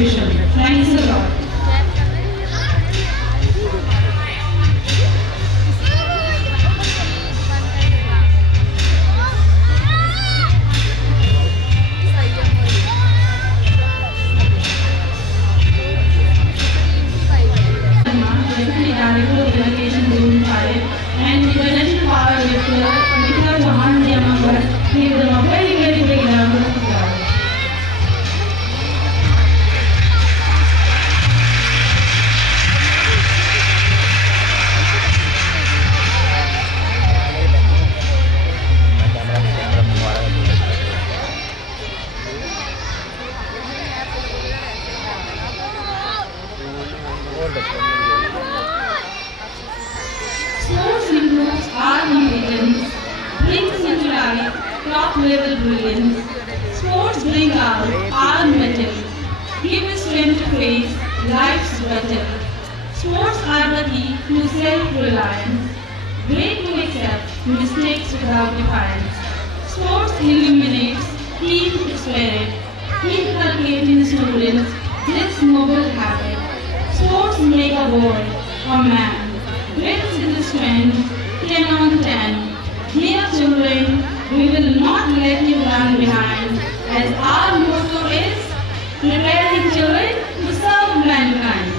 contribution. Thanks a lot. Deputy Director of Education Zone 5 and International Power Lifter Nikita Chauhan ji among us. Give them a very big round of applause. Sports improves our intelligence, brings into life top-level brilliance. Sports bring out our mettle, give us strength to face life's battle. Sports are the key to self-reliance, great to accept mistakes without defiance. Sports illuminates team spirit, inculcating students this noble habit. Sports make a boy a man. Greatness is the strength, 10 on 10. Dear children, we will not let you run behind, as our motto is preparing children to serve mankind.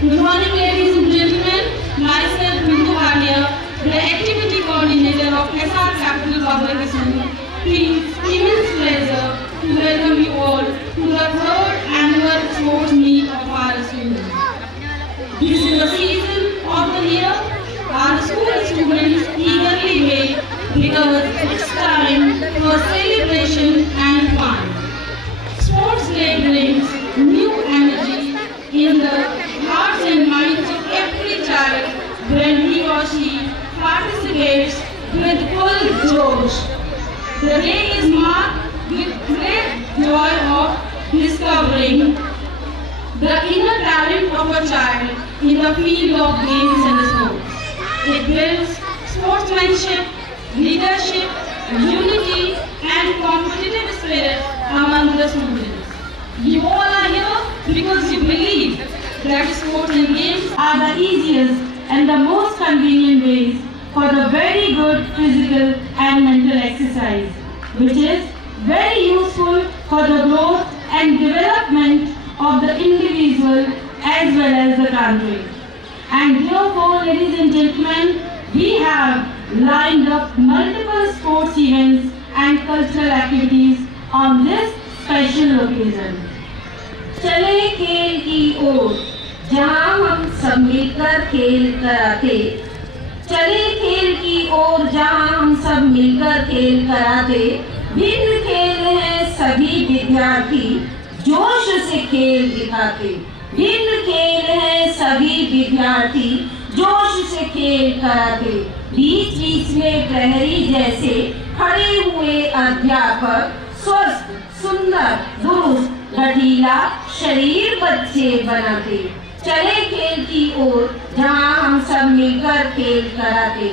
Good morning, ladies and gentlemen. Myself, Bindu Bhatia, the activity coordinator of SR Capital Public School, feels immense pleasure to welcome you all to the third annual sports meet of our school. This is the season of the year our school students eagerly wait because it's time for celebration and fun. Sports Day brings new energy in the hearts and minds of every child when he or she participates with full josh. The day is marked with great joy of discovering the inner talent of a child in the field of games and sports. It builds sportsmanship, leadership, unity and competitive spirit among the students. You all are here because you believe that sports and games are the easiest and the most convenient ways for the very good physical and mental exercise, which is very useful for the growth and development of the individual as well as the country. And therefore, ladies and gentlemen, we have lined up multiple sports events and cultural activities on this special occasion. चले खेल की ओर जहां हम सब मिलकर खेल कराते, चले खेल की ओर जहां हम सब मिलकर खेल कराते, भिन्न खेल हैं सभी विद्यार्थी जोश से खेल दिखाते, भिन्न खेल हैं सभी विद्यार्थी जोश से खेल कराते, बीच बीच में प्रहरी जैसे खड़े हुए अध्यापक स्वस्थ सुंदर दुरुस्त लचीला शरीर बच्चे बनाते, चले खेल की ओर जहां हम सब मिलकर खेल कराते।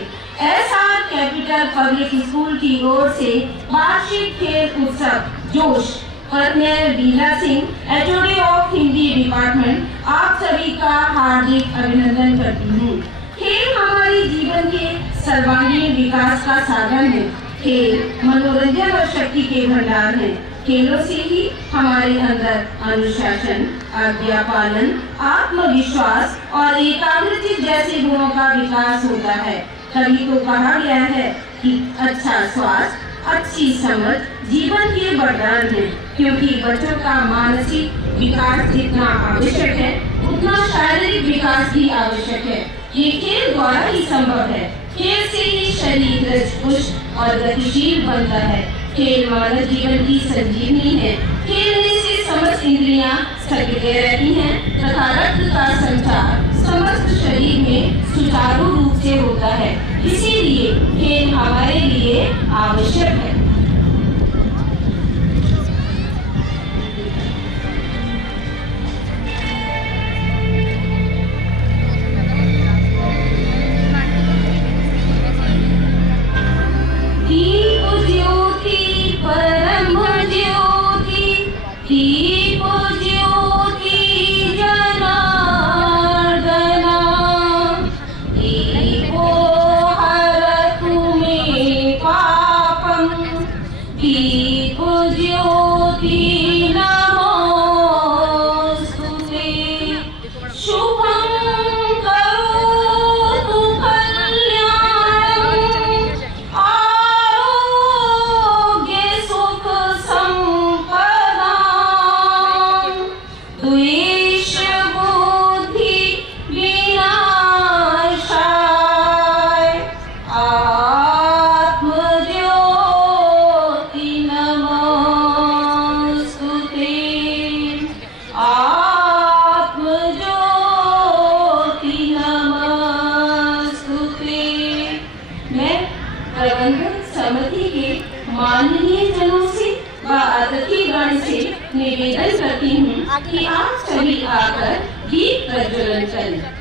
एसआर कैपिटल पब्लिक स्कूल की ओर से वार्षिक खेल उत्सव जोश पर मैं बीला Singh HOD of Hindi department आप सभी का हार्दिक अभिनंदन करती हूँ। खेल हमारे जीवन के सर्वांगीण विकास का साधन है। खेल मनोरंजन और शक्ति के भंडार है। खेलों से ही हमारे अंदर अनुशासन, आज्ञा पालन, आत्मविश्वास और एकाग्रचित जैसे गुणों का विकास होता है। तभी तो कहा गया है कि अच्छा स्वास्थ्य, अच्छी समझ जीवन के वरदान है, क्योंकि बच्चों का मानसिक विकास जितना आवश्यक है उतना शारीरिक विकास भी आवश्यक है। ये खेल द्वारा ही संभव है। खेल से ही शरीर पुष्ट और गतिशील बनता है। खेल मानव जीवन की संजीवनी है। खेलने से समस्त इंद्रियां सक्रिय रहती हैं तथा रक्त का संचार समस्त शरीर में सुचारू रूप से होता है। इसीलिए खेल हमारे लिए आवश्यक है। दीप ज्योति सभी आकर दीप प्रज्वलन करें।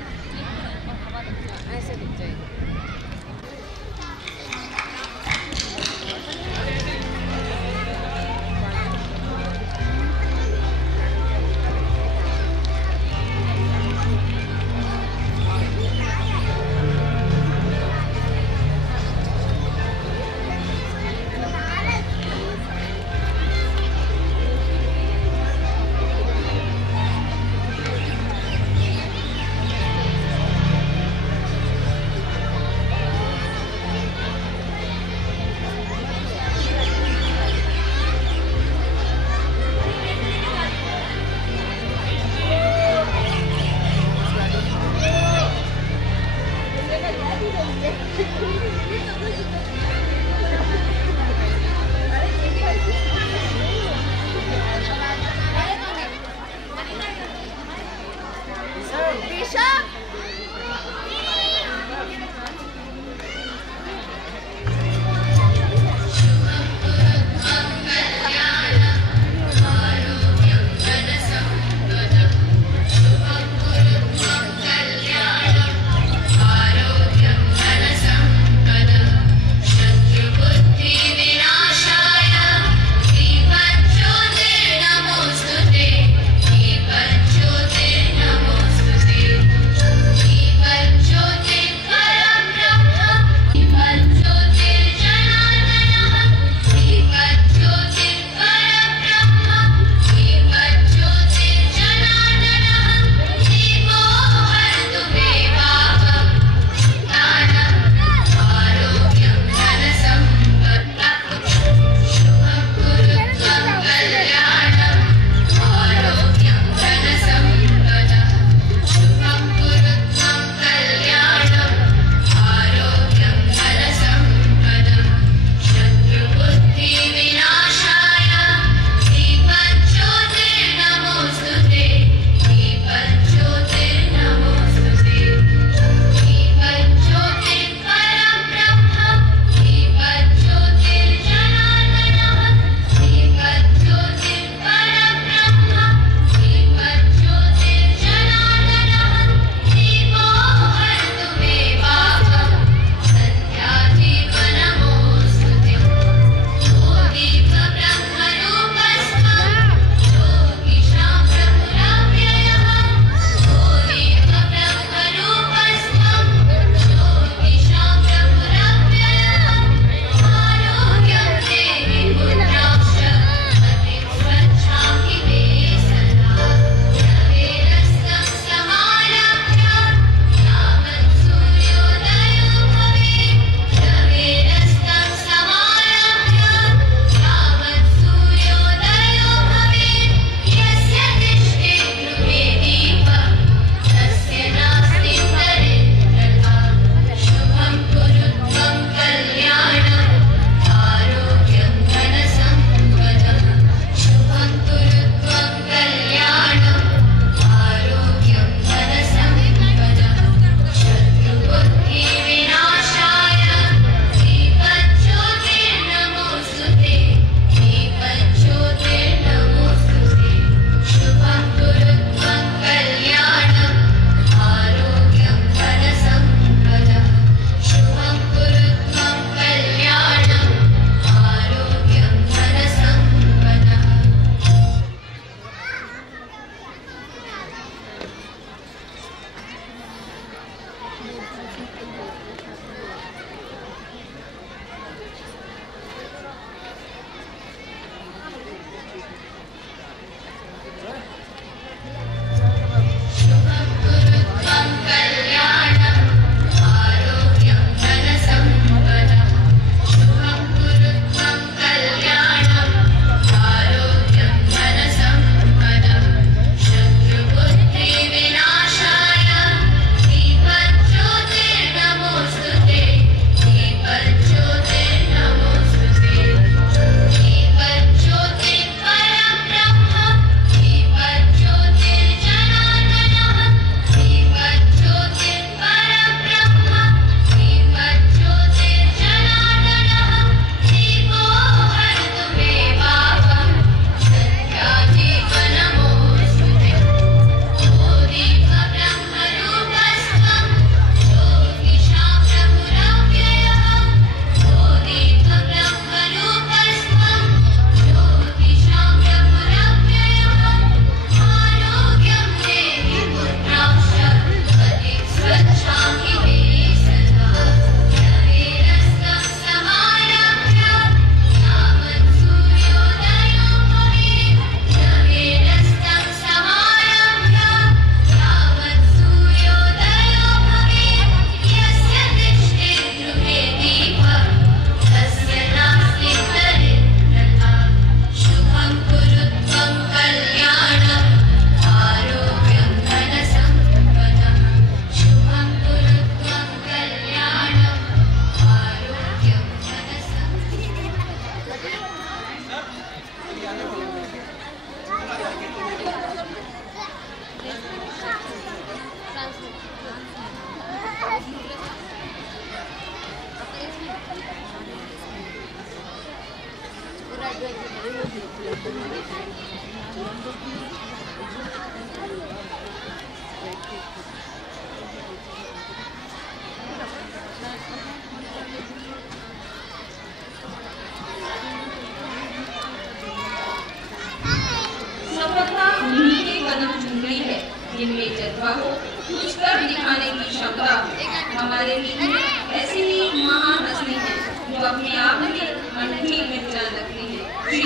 सफलता उन्हीं के कदम चूम रही है जिनमें जज्बा हो, कुछ कर दिखाने की क्षमता हो। हमारे बीच में ऐसी ही महान हस्ती है जो अपने आप में अनूठी पहचान रखती है। श्री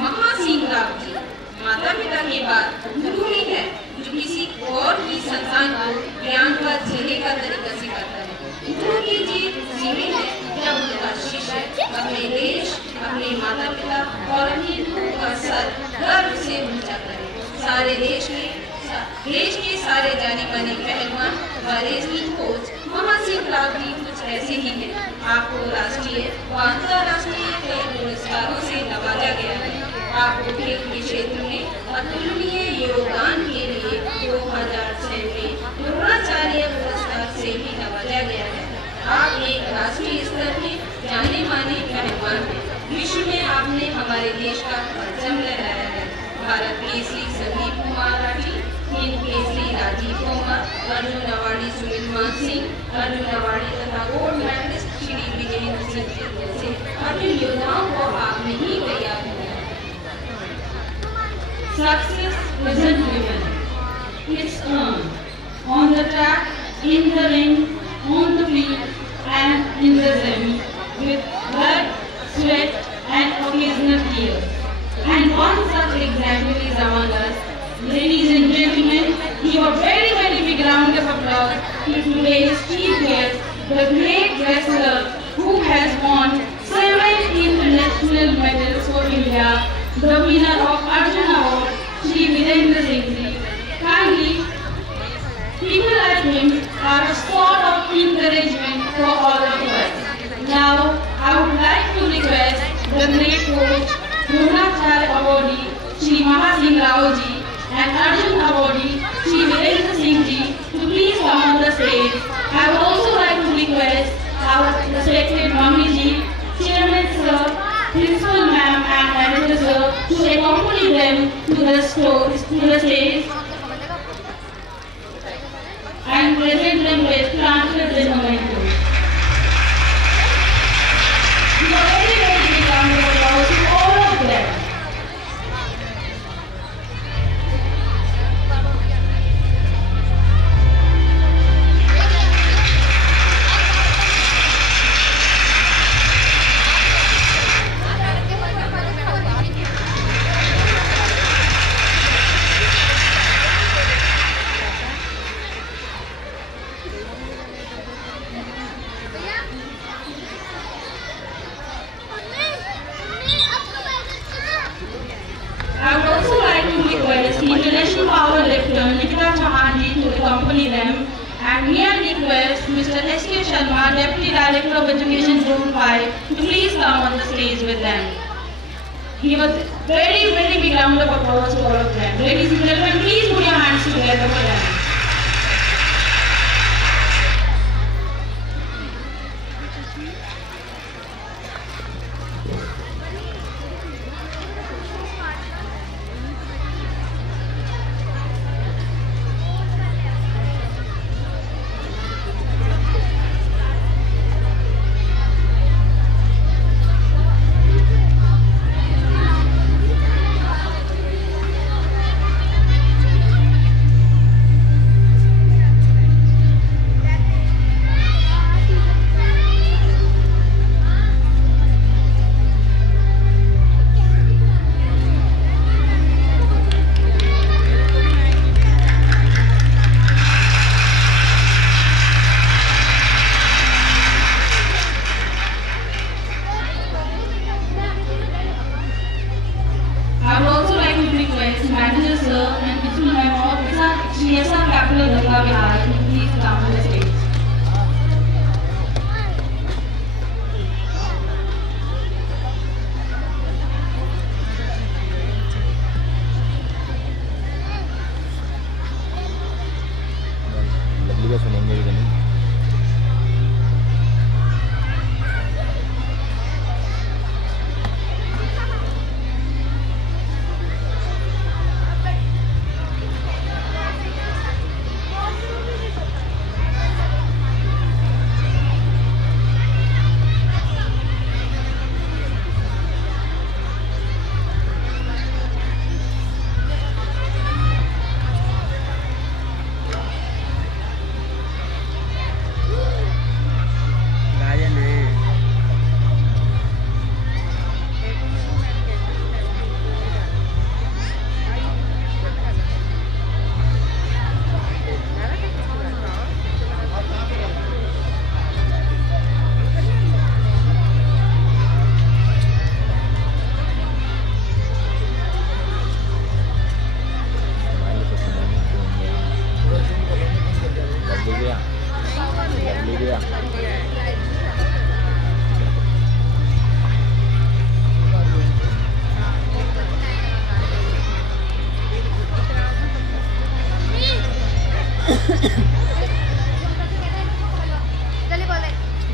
महासिंह राव जी माता पिता के बाद गुरु ही है जो किसी और की संतान को ज्ञान का झेले का तरीका सिखाता है। गुरु की जीत सीमित है जब उनका शिष्य अपने देश, अपने माता पिता और अपनी गुरु का सर गर्व से ऊंचा करे। सारे देश के सारे जाने माने पहलवान व रेस की कोच महासिंह राव जी कुछ ऐसे ही है। आपको राष्ट्रीय व अंतर्राष्ट्रीय खेल पुरस्कारों से नवाजा गया है। आपको खेल के क्षेत्र में अतुलनीय योगदान के लिए 2006 में द्रोणाचार्य पुरस्कार से भी नवाजा गया है। आप एक राष्ट्रीय स्तर के जाने माने पहलवान हैं। विश्व में आपने हमारे देश का परचम लहराया है। भारत केसरी संदीप कुमार राठी, हिंद केसरी राजीव कुमार, अर्जुन अवार्डी सुमित मान सिंह, अर्जुन अवार्डी तथा गोल्ड मेडलिस्ट श्री विजेंद्र सिंह जी जैसे अर्जुन योद्धाओं को आपने ही तैयार किया है। Success isn't given, it's earned. On the track, in the ring, on the field, and in the gym, with blood, sweat, and occasional tears. And one such example is among us. Ladies and gentlemen, give a very, very big round of applause to today's chief guest, the great wrestler who has won 7 international medals for India, the winner of Arjun Award, Shri Virendra Singh Ji. Kindly, people like him are a sort of encouragement for all of us. Now, I would like to request the great coach, Dronacharya Awardee, Shri Mahasingh Rao Ji, and Arjun Awardee, Shri Virendra Singh Ji, to please come on the stage. I would also like to request our respected Mummy Ji, Chairman Sir, Principal Ma'am, and Editor Sir to accompany them to the stage and present them with transcripts and mementos. Give a very, very big round of applause to all of them. I would also like to request international power lifter Nikita Chauhan ji to accompany them, and we request Mr. S.K. Sharma, Deputy Director of Education Zone 5, to please come on the stage with them. Give a very, very big round of applause to all of them. Ladies and gentlemen, please put your hands together for them.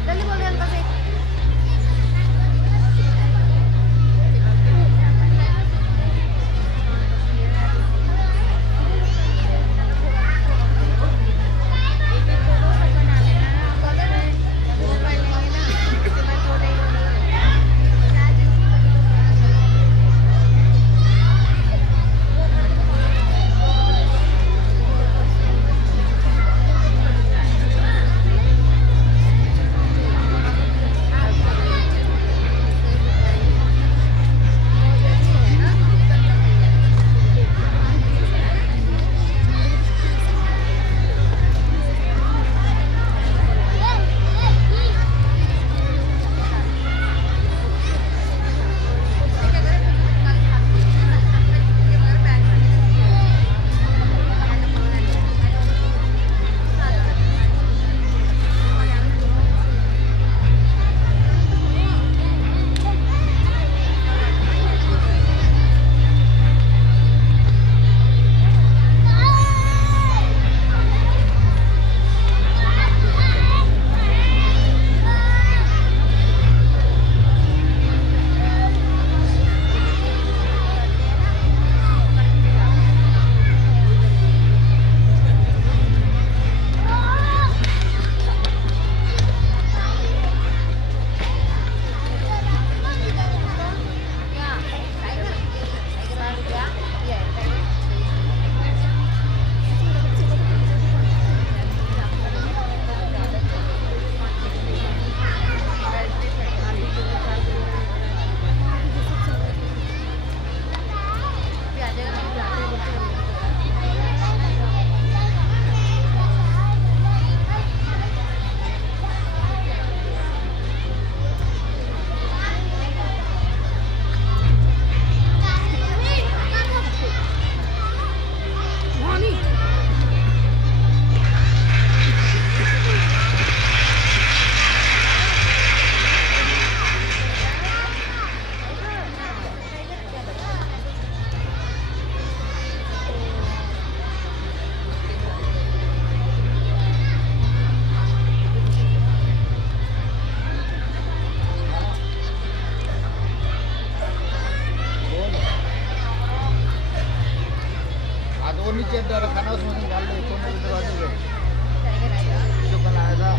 जल्दी बोल दे uncle से नीचे खाना उसमें डाल दे कोने के दरवाजे पे जो बनाएगा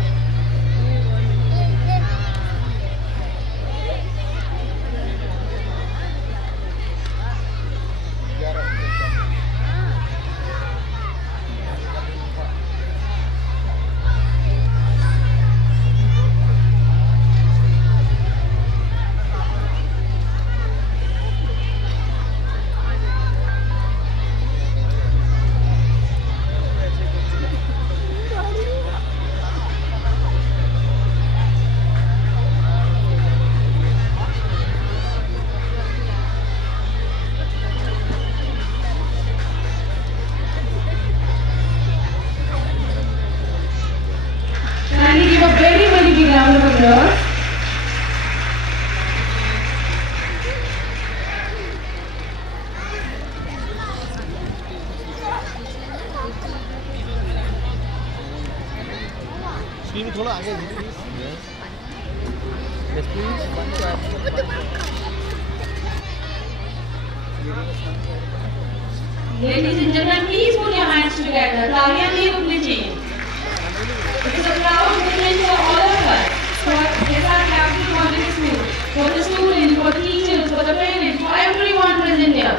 स्क्रीन थोड़ा आगे Ladies and gentlemen, please put your hands together. तालियां नहीं रुकनी चाहिए. It is a proud moment for all of us, for SR Capital Model School, for the students, for teachers, for the parents, for everyone present here.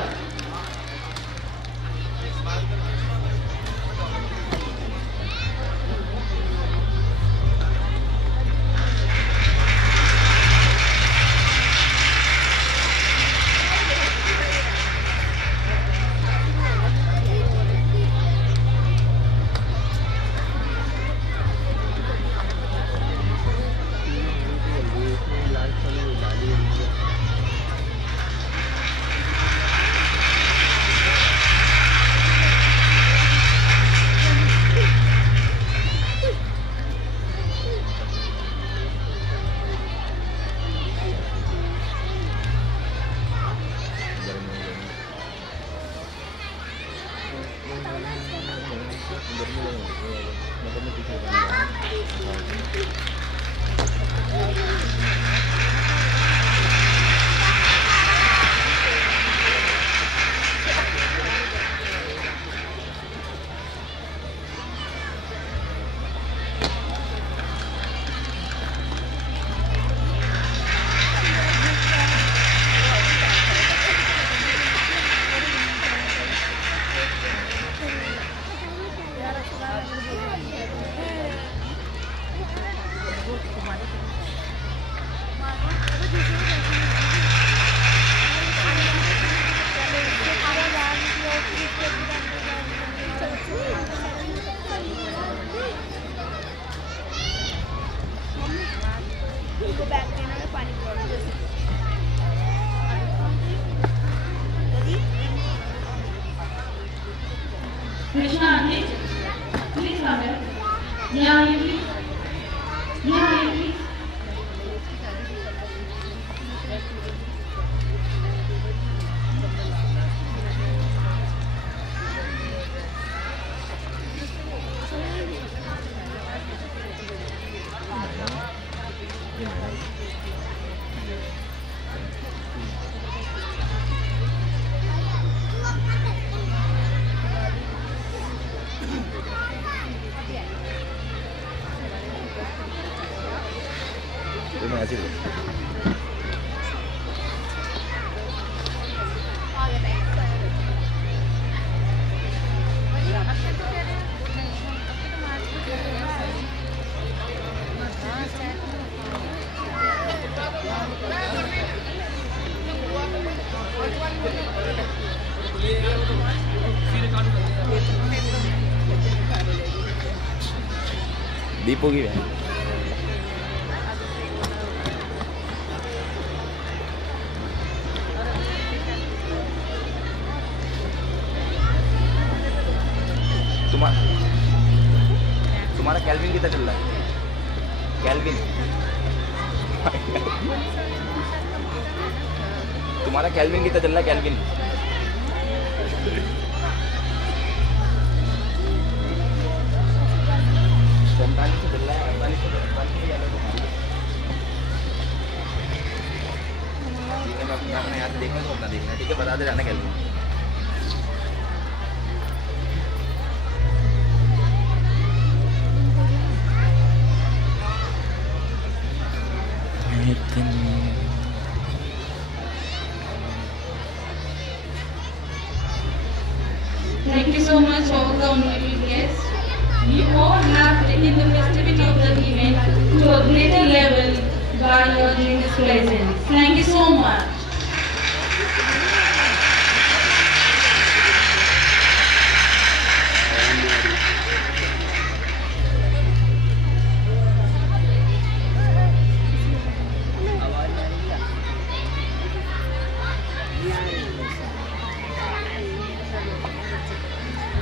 Krishna Aunty, please come here. Yeah, you please. Yeah, you please. Deepu की है। तुम्हारा kelvin कितना चल रहा है? Kelvin तुम्हारा kelvin कितना चल रहा है? कैल्विन 45 से चल रहा है, 48 से 45 ठीक है। मैं अपने यहाँ से देखना तो अपना देखना, ठीक है? बता दे जाना kelvin. Thank you so much all the honorable guests. You all have taken the festivity of the event to a greater level by your generous presence. Thank you so much.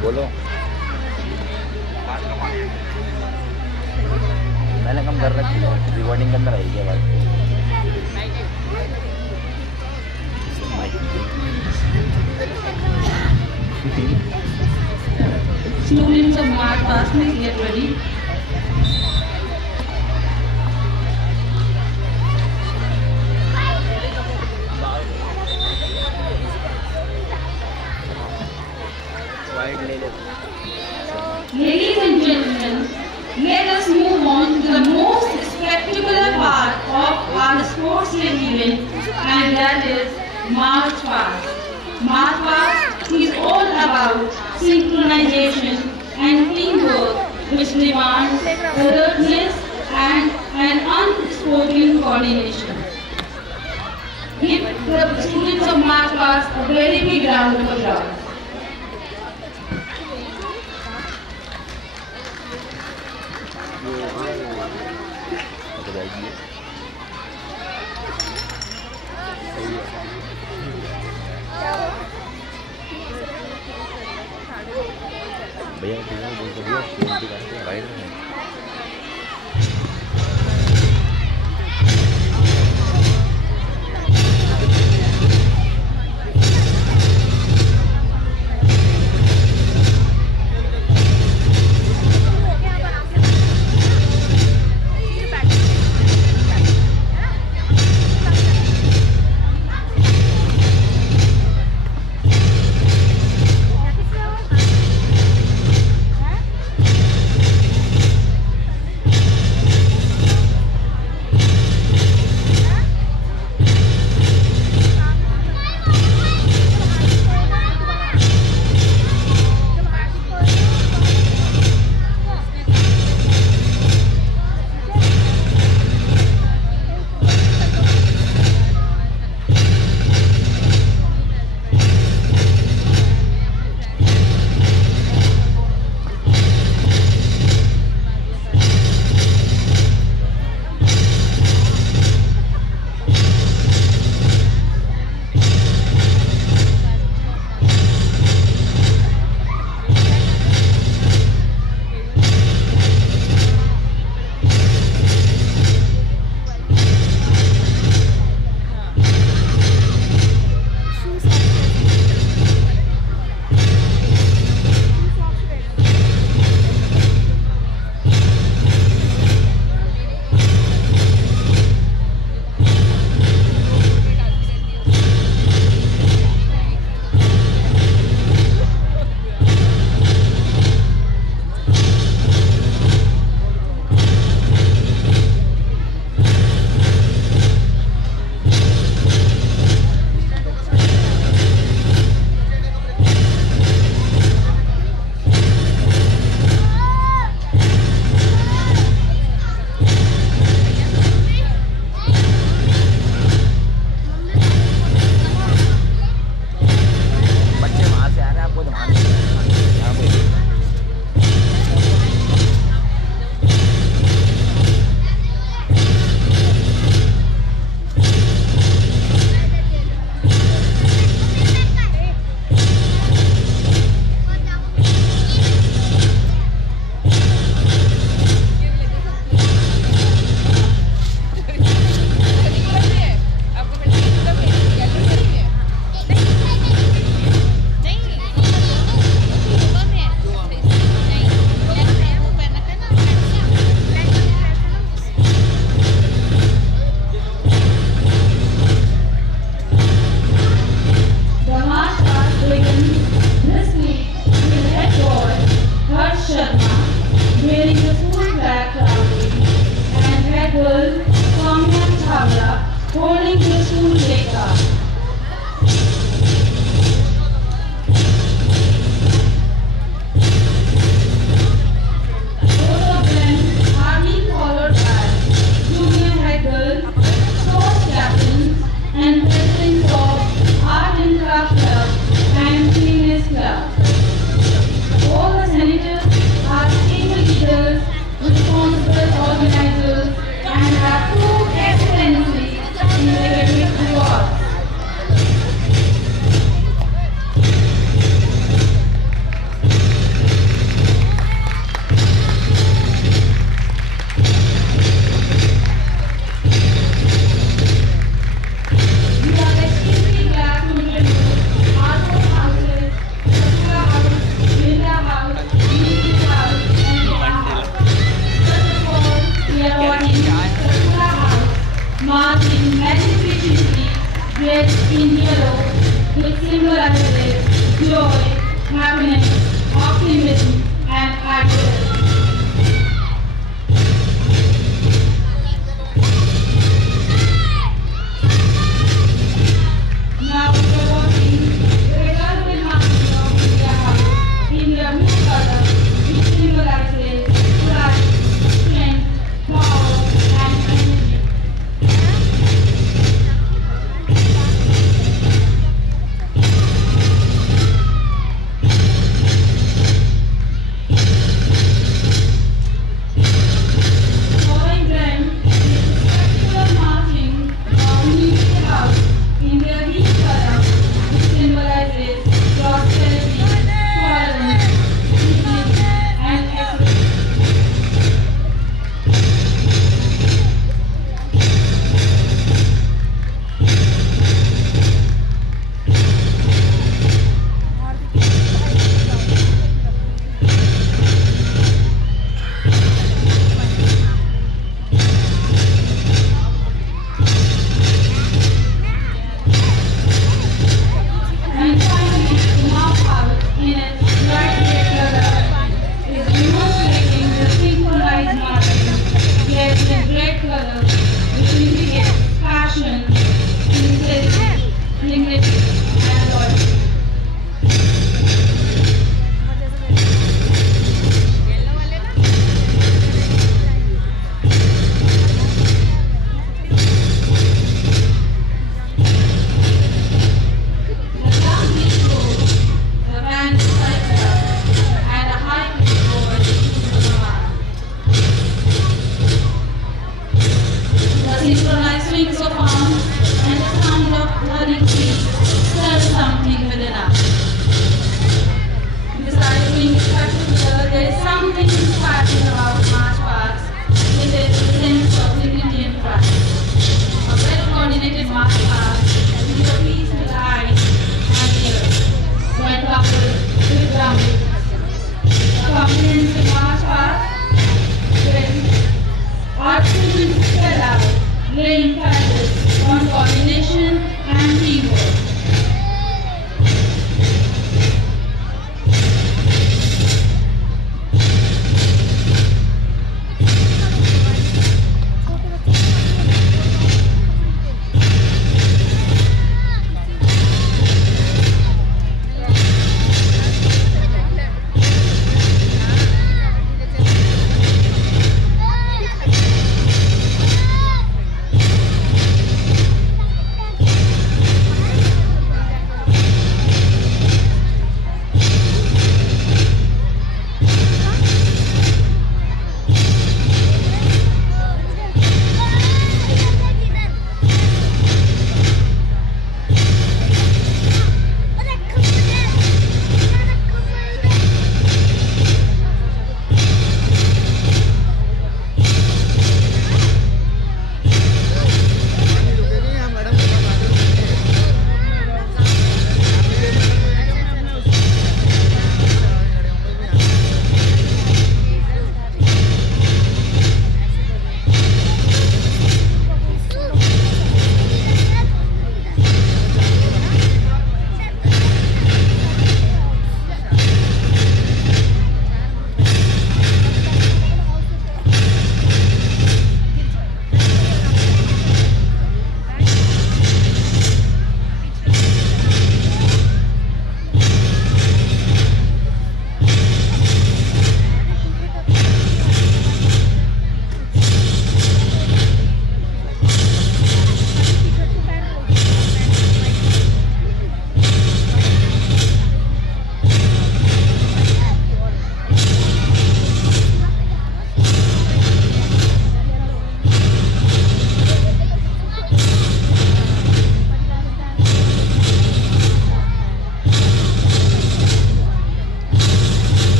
बोलो। मैंने कम कर रखी है, रिकॉर्डिंग के अंदर आई है बात। Students of Mart Pass, please get ready. Ladies and gentlemen, let us move on to the most spectacular part of our sports day event, and that is March Past. March Past is all about synchronization and teamwork, which demands alertness and an unspoken coordination. Give the students of March Past a very big round of applause. भैया बोल दिया right में।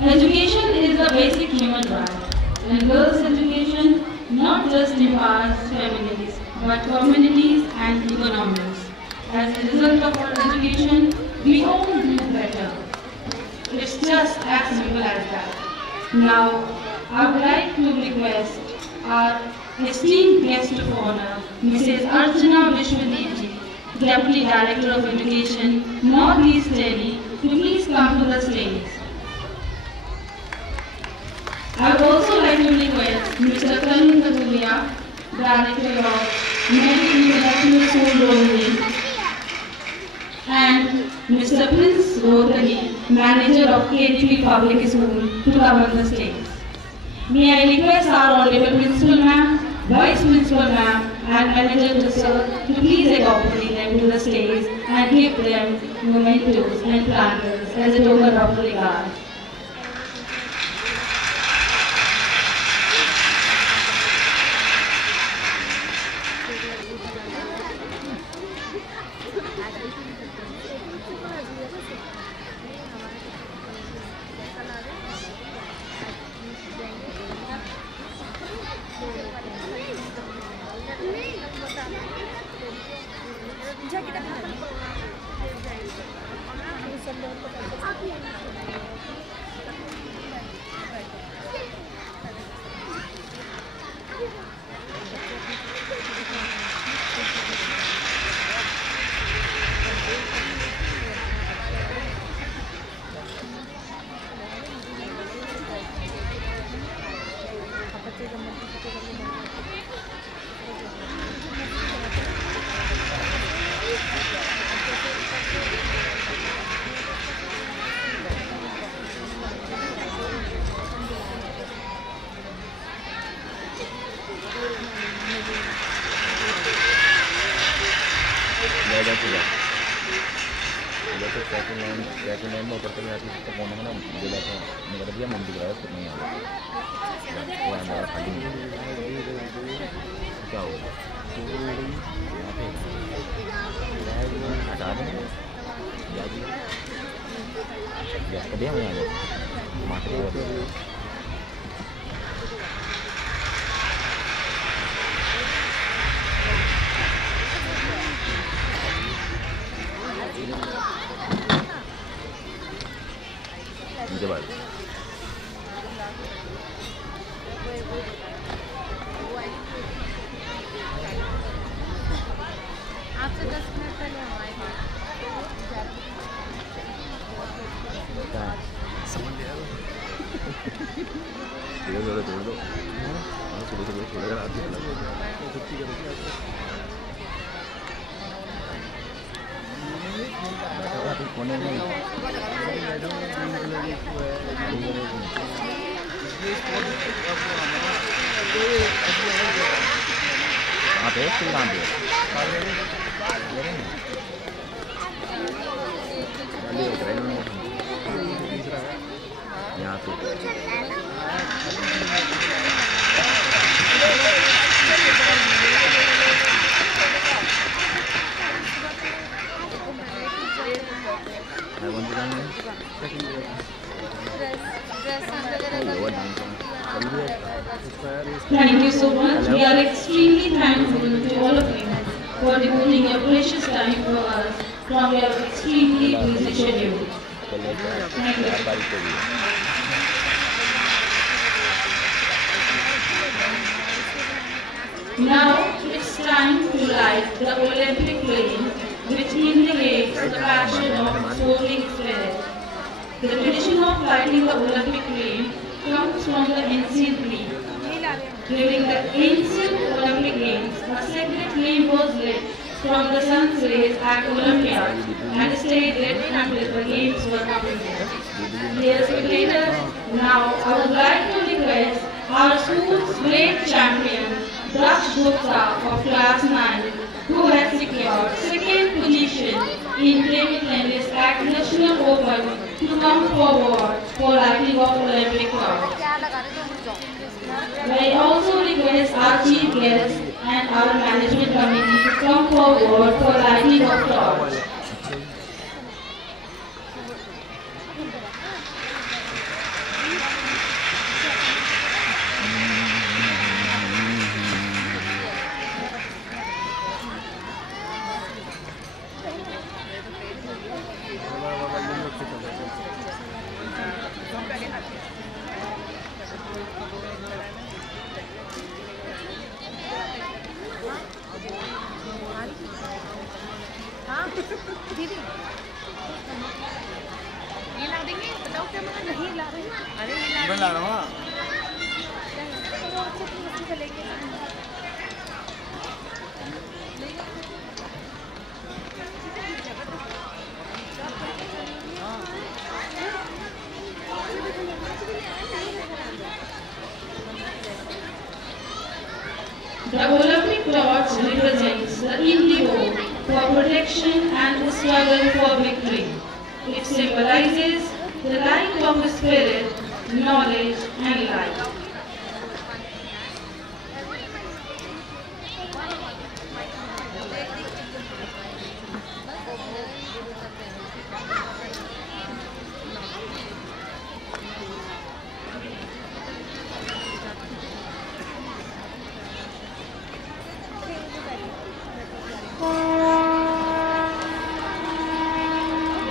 Education is a basic human right, and girls' education not just empowers families, but communities and economies. As a result of our education, we all do better. It's just as simple as that. Now, I would like to request our esteemed guest of honor, Mrs. Archana Vishwadevji, Deputy Director of Education, Northeast Delhi, to please come to the stage. I would also like to request Mr. Karan Katulia, Director of Medical International School, Rohini, and Mr. Prince Rohini, Manager of KTP Public School, to come on the stage. May I request our Honorable Principal Ma'am, Vice Principal Ma'am, and Manager Sir to please accompany them to the stage and give them mementos and planters as a token of regard. आपसे 10 minute पहले हमारे यहाँ पे Thank you so much. We are extremely thankful to all of you for devoting your precious time for us from your extremely busy schedule. Thank you. Now it's time to light the Olympic flame, which indicates the passion of soaring spirit. The tradition of lighting the Olympic flame comes from the ancient Greek. During the ancient Olympic Games, a sacred flame was lit from the sun's rays at Olympia and stayed lit until the games were completed. Dear spectators, now I would like to request our school's great champion, Daksh Gupta of class 9, who has secured second position in table tennis at National Open, to come forward for lighting of Olympic torch. I also request our chief guest and our management committee to come forward for lighting of torch. मैं ला रहा हूँ हाँ। The Olympic torch represents the indigo for protection and the struggle for victory. It symbolizes the light of the spirit, knowledge and light.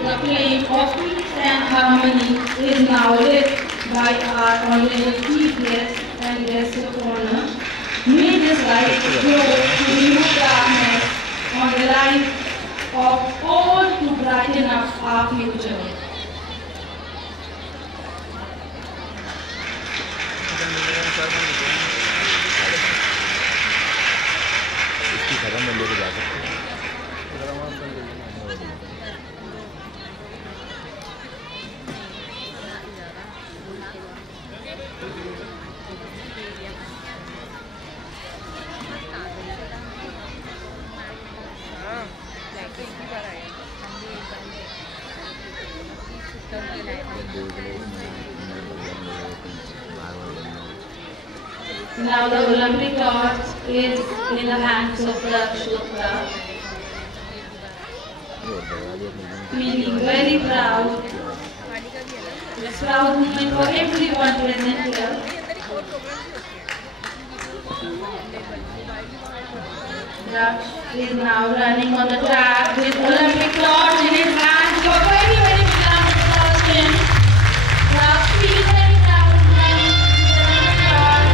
The flame of peace and harmony is now lit by our honorable chief guest and guest of honor. May this light grow to remove darkness on the life of all to brighten up our future. इसकी खत्म में लेके जा सकते हैं। Now the Olympic torch is in the hands of Daksh Gupta. Feeling very proud. It's a proud moment for everyone present here. Daksh is now running on the track with Olympic torch in his hands for very, very big round of applause to him. Daksh, feel very proud running with the Olympic torch.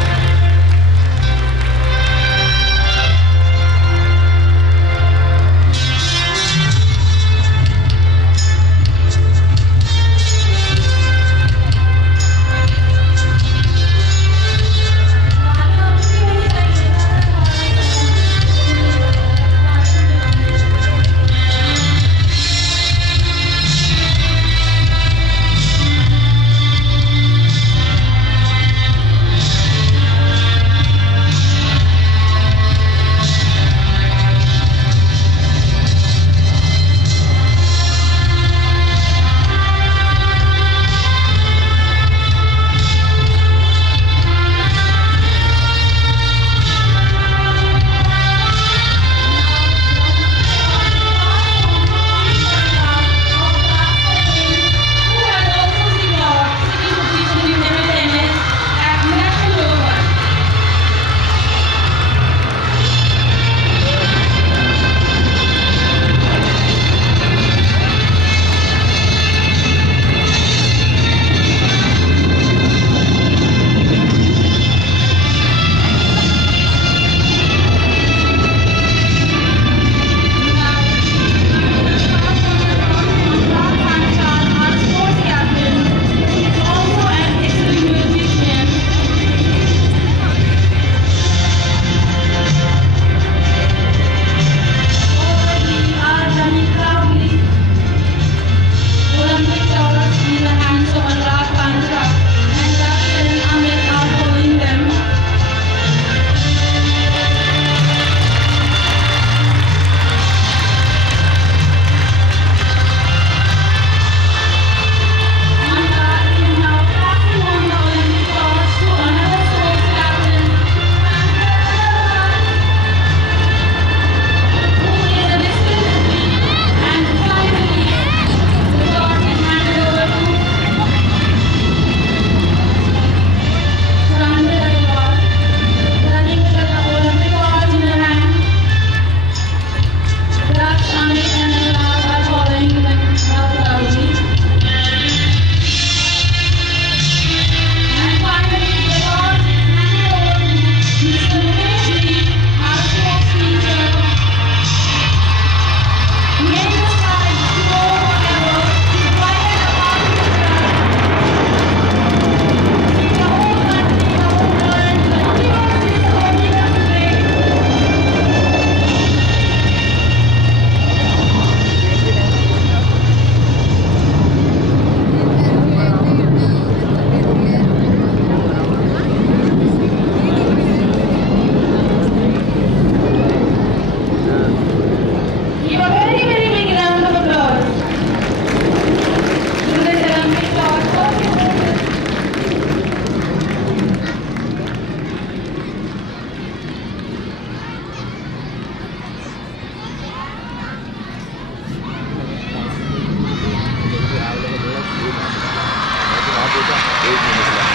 एक नहीं निकला।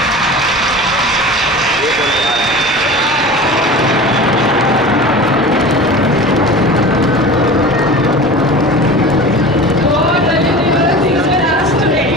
ये ball आ रहा है। God, the universe is with us today.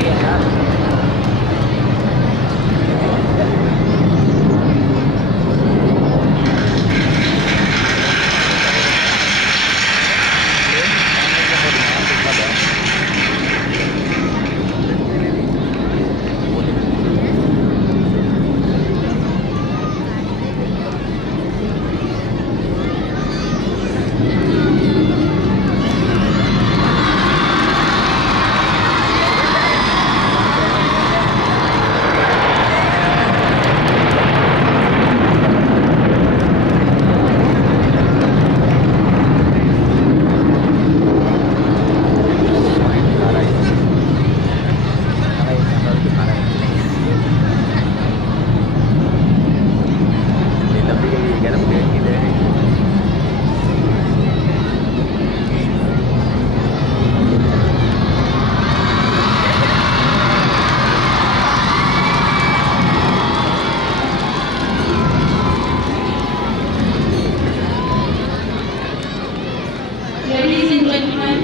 Ladies and gentlemen,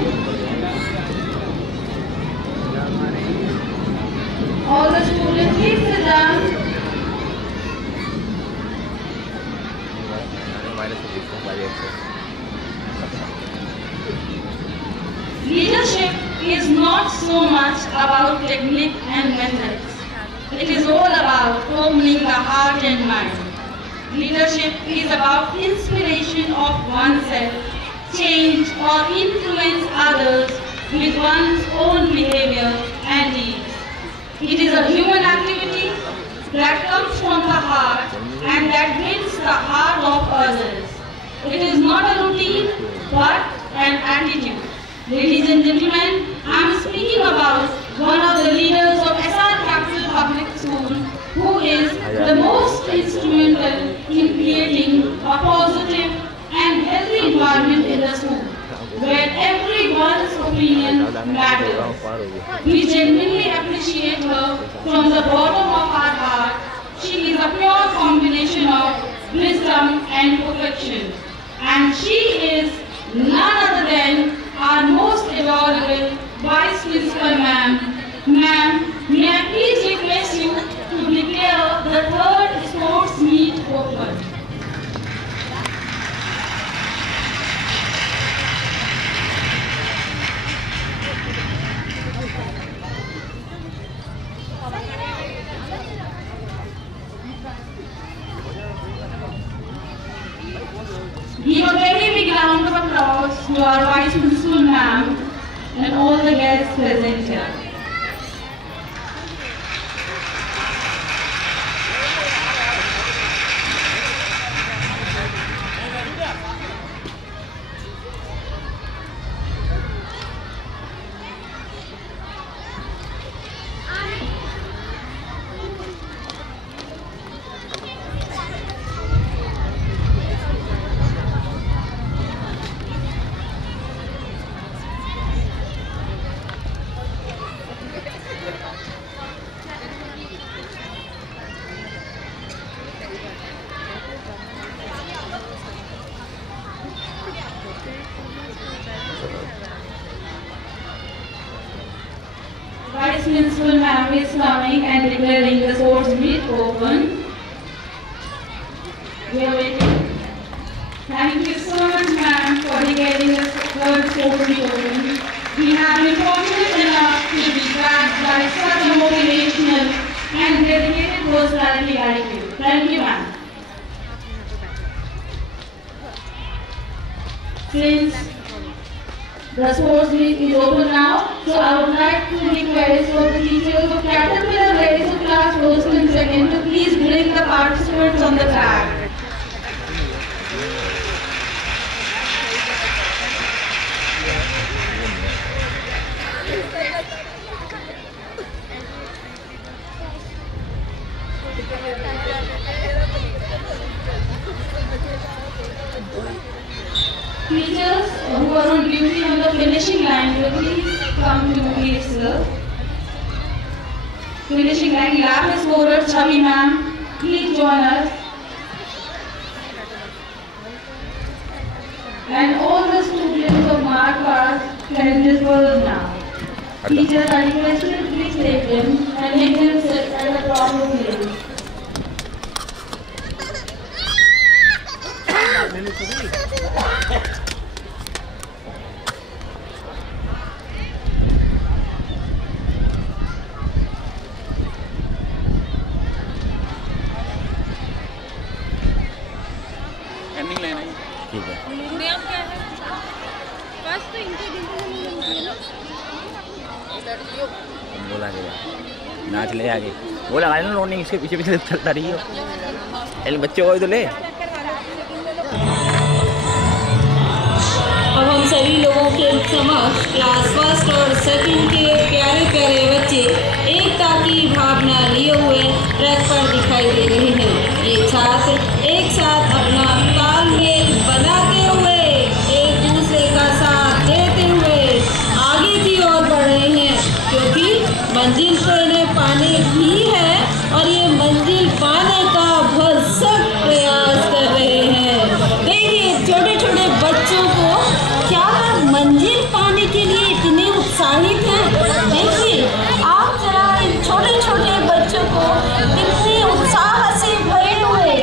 all the students, please sit down. Leadership is not so much about technique and methods. It is all about opening the heart and mind. Leadership is about inspiration of oneself, change or influence others with one's own behavior and deeds. It is a human activity that comes from the heart and that wins the heart of others. It is not a routine but an attitude. Ladies and gentlemen, I am speaking about one of the leaders of SR Capital Public School who is the most instrumental in creating a positive and healthy environment in the school where everyone's opinion matters. We genuinely appreciate her from the bottom of our heart. She is a pure combination of wisdom and perfection. And she is none other than our most adorable Vice Principal Ma'am. Ma'am, may I please request you to declare the third sports meet open. Give a very big round of applause to our Vice Principal Ma'am and all the guests present here. Vice Principal Ma'am is coming and declaring the sports meet open. We are waiting. Thank you so much, ma'am, for declaring the third sports meet open. We have been fortunate enough to be backed by such a motivational and dedicated personality like you. Thank you, ma'am. Since the sports meet is open now, so I would like to request for the teachers of Caterpillar Race of class 1st and 2nd to please bring the participants on the track. Teachers who are on duty on the finishing line will please come to please, sir. Finishing line, lap is scorer Chavi ma'am. Please join us. And all the students of my class can disperse now. Teachers are requested to please take them and make them sit at the proper place. Ending line है ठीक है नियम क्या है? First तो इनके दिन में बोला गया नाच ले आगे वो लगा ना रोनी इसके पीछे पीछे चलता रही हो बच्चे को तो ले। अब हम सभी लोगों के समक्ष क्लास फर्स्ट और सेकंड के प्यारे प्यारे बच्चे एकता की भावना लिए हुए ट्रैक पर दिखाई दे रहे हैं। ये छात्र एक साथ अपना तालमेल बनाते हुए एक दूसरे का साथ देते हुए आगे की ओर बढ़ रहे हैं, क्योंकि मंजिल तो इन्हें पाने ही है और ये मंजिल पाने का भरसक प्रयास कर रहे हैं। देखिए छोटे छोटे बच्चों को क्या मंजिल पाने के लिए इतने उत्साहित हैं। देखिए आप जरा इन छोटे छोटे बच्चों को कितने उत्साह से भरे हुए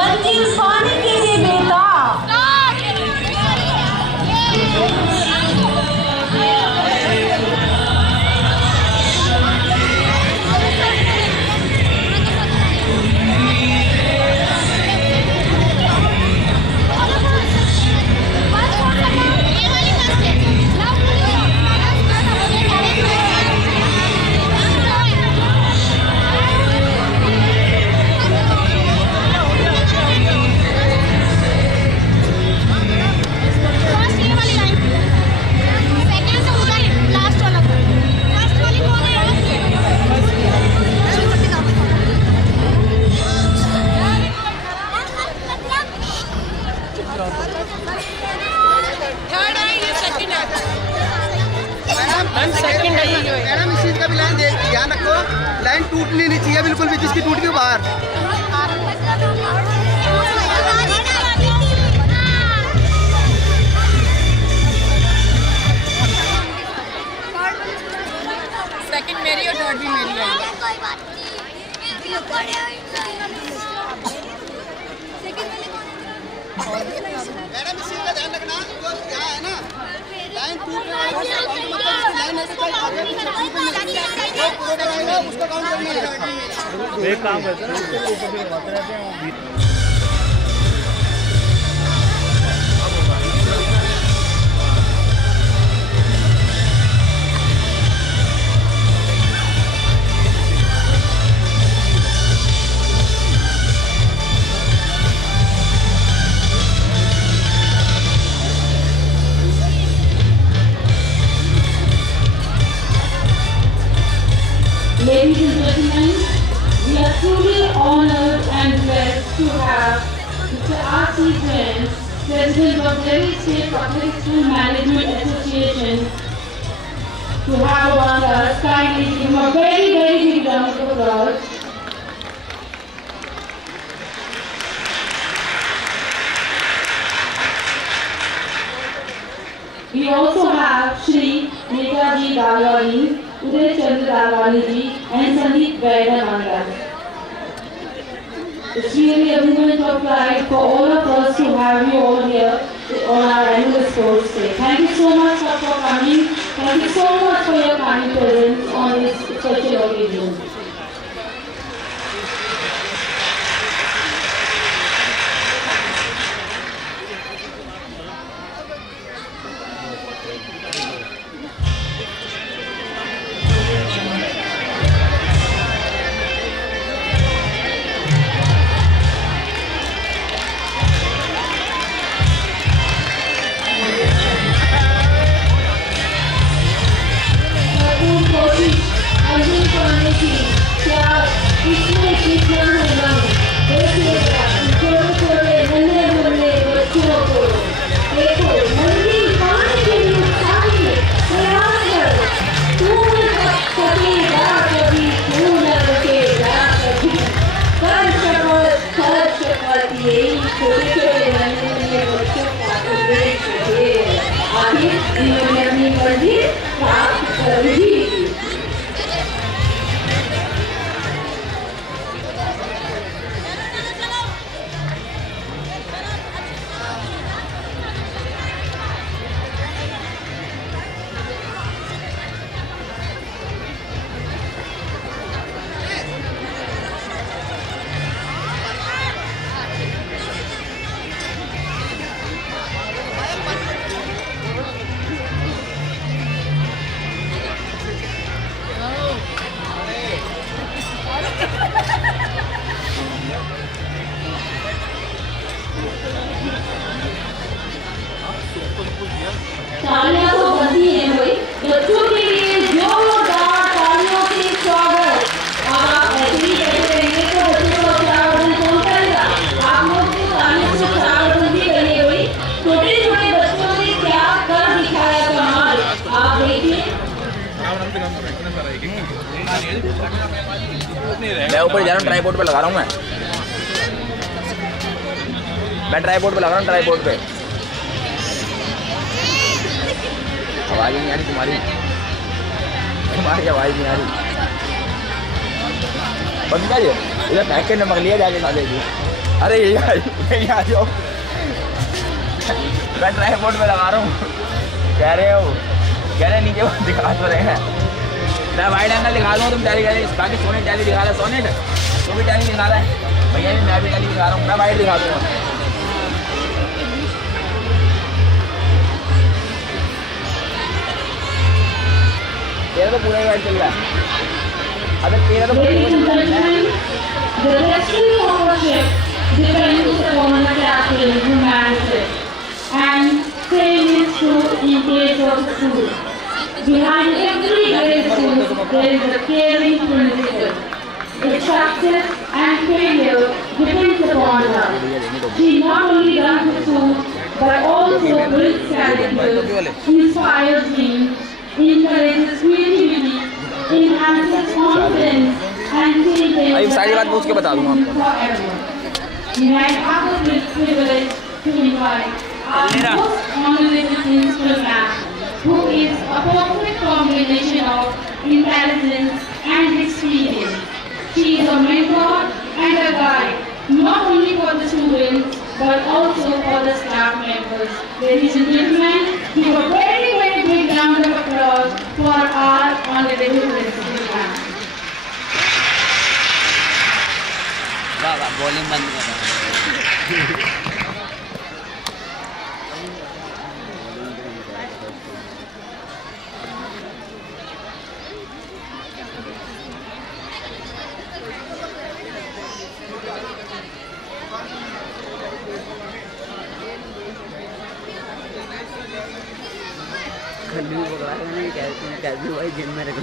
मंजिल पाने के लिए बेताब। मैडम इस चीज़ का भी लाइन ध्यान रखो, लाइन टूटनी नहीं चाहिए बिल्कुल भी, जिसकी टूट गई बाहर। सेकंड मेरी और थर्ड भी मेरी है। मैडम इस चीज़ का ध्यान रखना, जो यहाँ है ना लाइन टूटने वाली लाइन ऐसे उसका काउंट करना है। एक काम करते हैं ना उसको ऊपर से लगाते रहते हैं। Ladies and gentlemen, we are truly honored and blessed to have Mr. R.C. Jain, President of Delhi State Public School Management Association, to have among us. Kindly give him a very, very big round of applause. We also have Shri Netaji Dalwani, Uday Chandra Dalwani ji and Sandeep Vaidyanathan. It's really a moment of pride for all of us to have you all here on our annual sports day. Thank you so much for coming. Thank you so much for your kind presence on this special occasion. Arjun Koshi, Arjun Koshi. मैं ऊपर जा रहा हूँ, tripod पे लगा रहा हूँ मैं ट्राइपॉड पे लगा रहा हूँ, ट्राइपॉड पे। आवाज़ नहीं आ रही तुम्हारी आवाज़ नहीं आ रही। बंद कर इधर पैकेट नमक लिया जाके खा लेगी। अरे यही आ जाओ, मैं ट्राइपॉड पे लगा रहा हूँ। कह रहे नीचे वो दिखा तो रहे हैं। मैं वाइड एंगल दिखा दूँ, तुम टैली बाकी सोनेट टैली दिखा रहा है, सोनेट तो भी टैली दिखा रहा है भैया जी, मैं भी टैली दिखा रहा हूँ। मैं वाइड दिखा दूँगा। तेरा तो पूरा ही वाइड चल रहा है। अबे तेरा तो Ladies and gentlemen, the destiny of a ship depends upon the captain who manages it, and same is true in case of food. Behind every great food, there is a caring principle. Its success and failure depends upon her. She not only runs the food, but also builds character, inspires dreams, encourages creativity, enhances confidence, and अभी सारी बात पूछ के बता दूंगा आपको। May I have the great privilege to invite our most honorable principal man, who is a perfect combination of intelligence and experience. She is a mentor and a guide, not only for the students, but also for the staff members. Ladies and gentlemen, give a very, very big round of applause for our honorable principal man. Volume बंद कर खल्लू पकड़ा नहीं, कैसे भाई gym में रख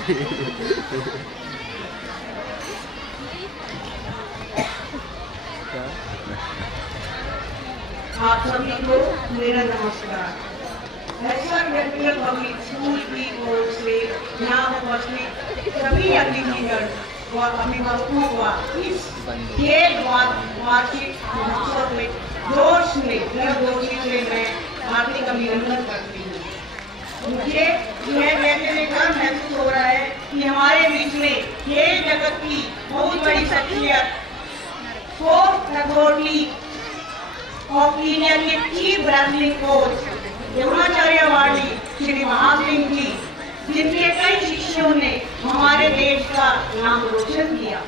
आप सभी को मेरा नमस्कार। ऐसा मेडिकल पब्लिक स्कूल की ओर से यहाँ उपस्थित सभी अतिथिगण व अभिभावकों का इस खेल वार्षिक महोत्सव में जोश से मैं हार्दिक अभिनंदन करती हूँ। मुझे यह कहने का महसूस हो रहा है कि हमारे बीच में खेल जगत की बहुत बड़ी शख्सियत स्पोर्ट्स अथॉरिटी ऑफ इंडिया के चीफ रेसलिंग कोच द्रोणाचार्य वाणी श्री महासिंह जी, जिनके कई शिष्यों ने हमारे देश का नाम रोशन किया,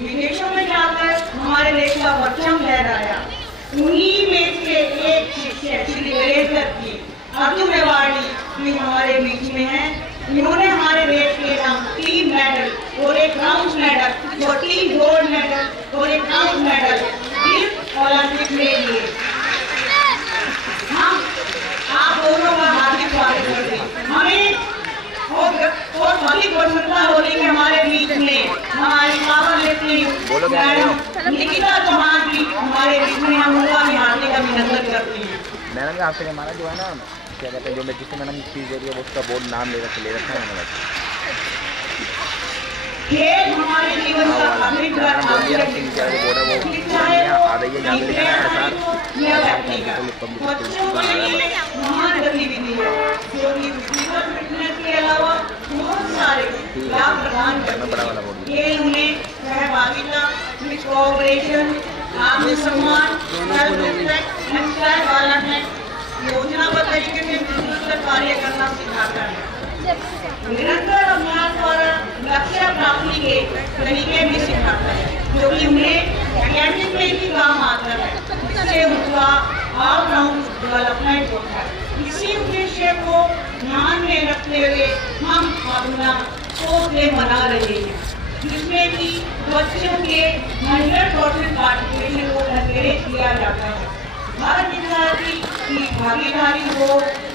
विदेशों में जाकर हमारे देश का परचम लहराया। उन्हीं में से एक शिष्य श्री वीरेंद्र जी अर्जुन अवार्डी भी हमारे बीच में हैं। इन्होंने हमारे देश के नाम 3 मेडल और 1 ब्रॉन्ज मेडल और 3 गोल्ड मेडल और 1 ब्रॉन्ज मेडल इस ओलंपिक में लिए। हम आप दोनों का हार्दिक स्वागत करते हैं। हमें और बड़ी प्रसन्नता हो रही है हमारे बीच में हमारी पावर लेती मैडम निकिता चौहान जी हमारे बीच में, हम उनका भी हार्दिक अभिनंदन करते हैं। मैडम का आपसे हमारा जो है ना, क्या कहते हैं, जो मैं जिससे मैडम चीज़ दे रही है उसका बोर्ड नाम ले रखा है मैंने। खेल हमारे जीवन का अभिन्न बोर्ड है वो आ रही है जहाँ पे लिखा है बच्चों के लिए महान गतिविधि है जो कि फिजिकल फिटनेस के अलावा बहुत सारे लाभ प्रदान करते हैं। ये उन्हें सहभागिता, कोऑपरेशन, आत्मसम्मान, self respect and self development योजनाबद्ध तरीके से मिलकर कार्य करना सिखाता है। निरंतर अभ्यास द्वारा लक्ष्य प्राप्ति के तरीके भी सिखाता है, जो कि उन्हें एकेडमिक में भी काम आता है। इससे उनका ऑलराउंड डेवलपमेंट होता है। इसी उद्देश्य को ध्यान में रखते हुए हम अपना स्पोर्ट्स डे मना रहे हैं, जिसमें कि बच्चों के 100% पार्टिसिपेशन को एनकरेज किया जाता है। हर विद्यार्थी की भागीदारी हो,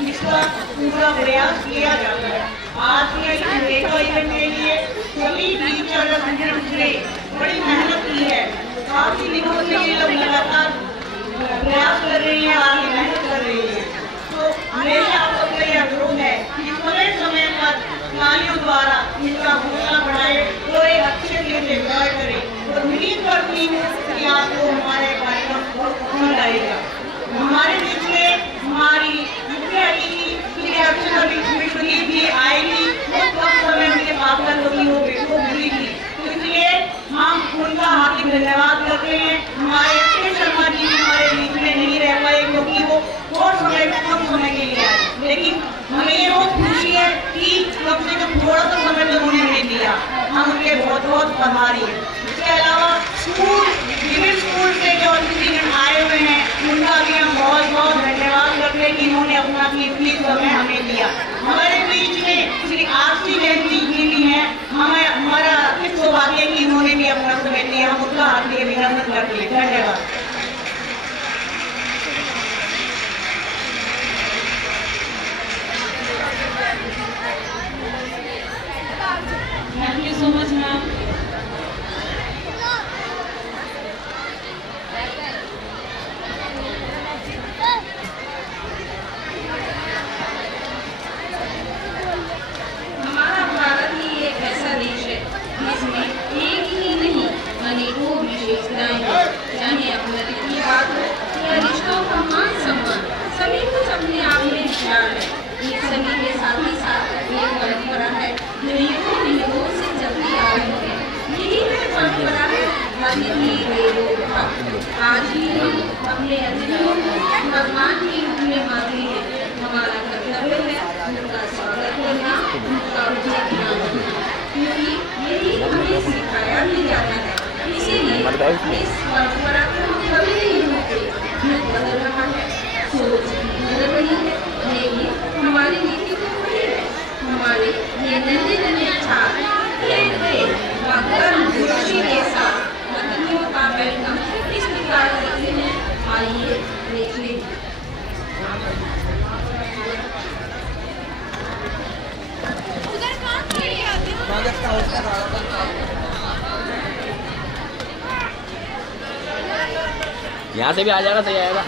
इसका पूरा प्रयास किया जाता है। आज के इस इवेंट के लिए सभी टीचर ने बड़ी मेहनत की है। काफी दिनों से ये लोग लगातार प्रयास कर रही है, आगे मेहनत कर रही है। तो मेरे आप सबसे यह अनुरोध है कि समय समय पर तालियों द्वारा इसका हौसला बढ़ाए और और एक अच्छे से एंजॉय करें। तो उम्मीद करती हूँ कि आपको हमारे कार्यक्रम बहुत पसंद आएगा। हमारे बीच में हमारी मुख्य अतिथि श्री अर्चना विश्वजीत जी आएगी। बहुत कम समय उनके बात कर होगी, वो बिल्कुल मिली थी, तो इसलिए हम उनका हार्दिक धन्यवाद करते हैं। हमारे अक्षय शर्मा जी हमारे बीच में नहीं रह पाए क्योंकि वो बहुत समय कम समय के लिए आए, लेकिन हमें ये बहुत खुशी है कि कम से कम थोड़ा सा समय तो उन्होंने हमें दिया, हम उनके बहुत बहुत आभारी हैं। इसके अलावा स्कूल विभिन्न स्कूल से जो अतिथिगण आए हुए हैं उनका भी हम बहुत बहुत धन्यवाद करते हैं कि उन्होंने अपना कीमती समय हमें दिया। हमारे बीच में श्री आरती जैन जी भी हैं, हमें हमारा सौभाग्य कि उन्होंने भी अपना समय दिया, हम उनका हार्दिक अभिनंदन करते हैं। धन्यवाद। Thank you so much, ma'am. हमारा भारत ही एक ऐसा देश है जिसमें एक ही नहीं अनेकों विशेषताएं हैं। चाहे अपनत्व की बात हो या रिश्तों का मान सम्मान, सभी कुछ अपने आप में विशाल है। ये सभी के साथ ही साथ ये परंपरा है जो युगों से चलती आ रही है। यही वह परंपरा है अतिथि देवो भव। आज भी हम अपने अतिथियों को भगवान के रूप में मानते हैं। हमारा कर्तव्य है उनका स्वागत करना, उनका उचित ध्यान रखना, क्योंकि यही हमें सिखाया भी जाता है। इसीलिए इस परंपरा को हम कभी नहीं भूलते। युग बदल रहा है, सोच बदल रही है, लेकिन हमारी नीति तो वही है। हमारे ये नन्हे नन्हे छात्र एक गर्म खुशी के साथ अतिथियों का वेलकम इस प्रकार करते हैं। आइए देखिए। यहाँ से भी आ जाएगा, सही आएगा।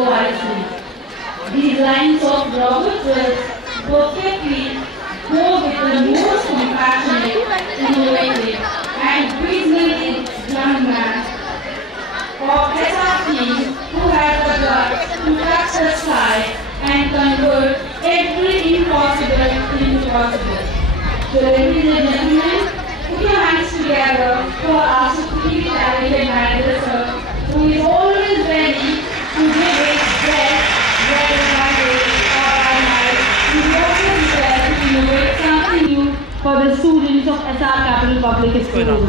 wisely. These lines of Robert Frost perfectly go with the most compassionate, innovative, and visionary young man of SRT who had the guts to touch the sky and convert every impossible into possible. So ladies and gentlemen, put your hands together for our supremely talented manager sir, who is always ready to give his best, whether by day or by night. He is always there to innovate something new for the students of SR Capital Public School.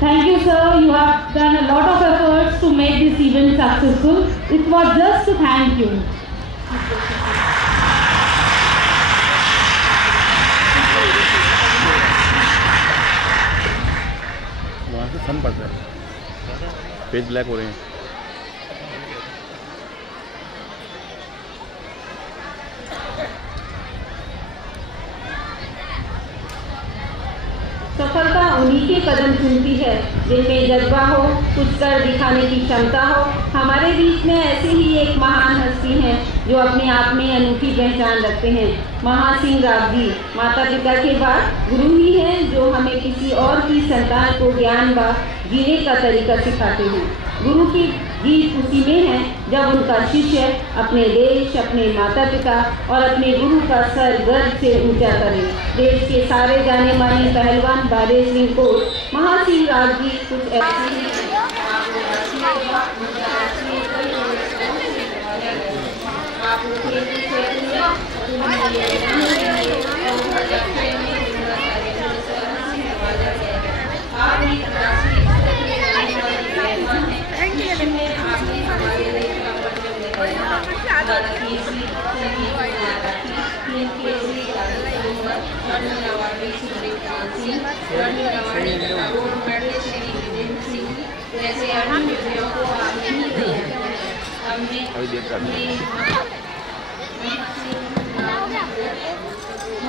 Thank you, sir. You have done a lot of efforts to make this event successful. It was just to thank you. वहाँ से सन पड़ रहा है, page black हो रहे हैं। सफलता उन्हीं के कदम चूमती है जिनमें जज्बा हो, कुछ कर दिखाने की क्षमता हो। हमारे बीच में ऐसे ही एक महान हस्ती हैं जो अपने आप में अनूठी पहचान रखते हैं। महासिंह राव जी माता पिता के बाद गुरु ही हैं जो हमें किसी और की संतान को ज्ञान व जीने का तरीका सिखाते हैं। गुरु की गीत उसी में है जब उनका शिष्य अपने देश, अपने माता पिता और अपने गुरु का सर गर्व से ऊंचा करे। देश के सारे जाने माने पहलवान बारेश सिंह को महासिंह राव जी कुछ ऐसे ही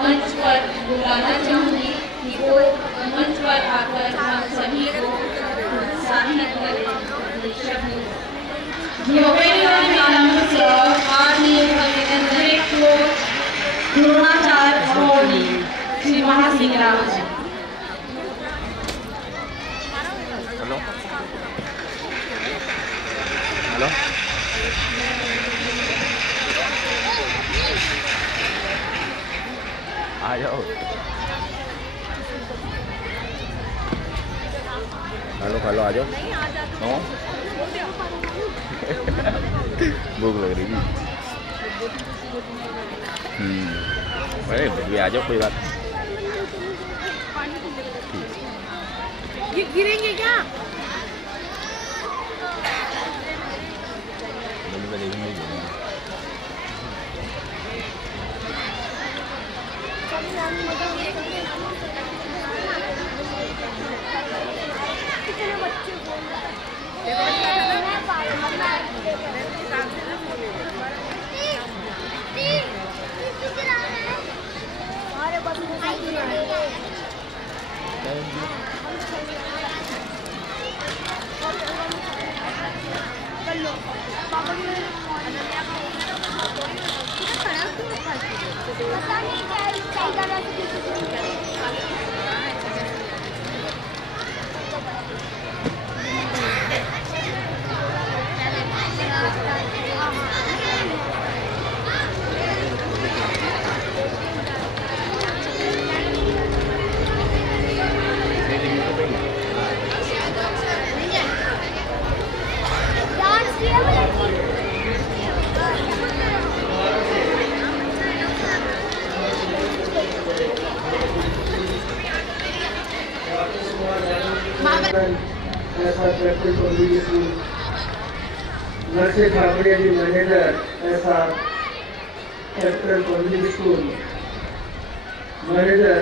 मंच पर बुलाना चाहूंगी कि वो मंच पर आकर हम सभी को प्रोत्साहित करें। Dronacharya awardee Shri Maha Singh Rao ji. Hello hello आ जाओ। हेलो हेलो आ जाओ। भूख लग रही थी। अरे भी आ जाओ, कोई बात नहीं। ये गिरेंगे क्या? ऐसा प्रैक्टिस पब्लिक स्कूल नर्से खापड़िया जी मैनेजर ऐसा capital public school manager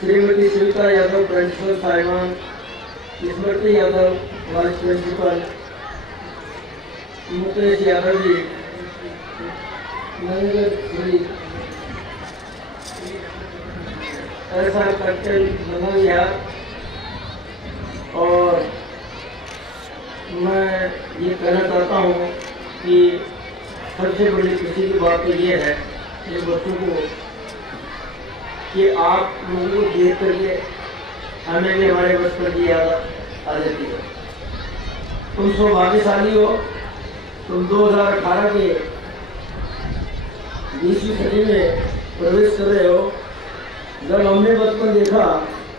Shrimati Shilpa Yadav principal साहिबान, Smriti Yadav vice principal, Mukesh Yadav ji manager Shri ऐसा कैप्टन मनोज यादव और मैं ये कहना चाहता हूँ कि सबसे बड़ी खुशी की बात तो ये है कि बच्चों को कि आप लोगों को देख करके हमें भी हमारे बचपन की याद आ जाती है। तुम सौभाग्यशाली हो, तुम 2018 के 20वीं सदी में प्रवेश कर रहे हो। जब हमने बचपन देखा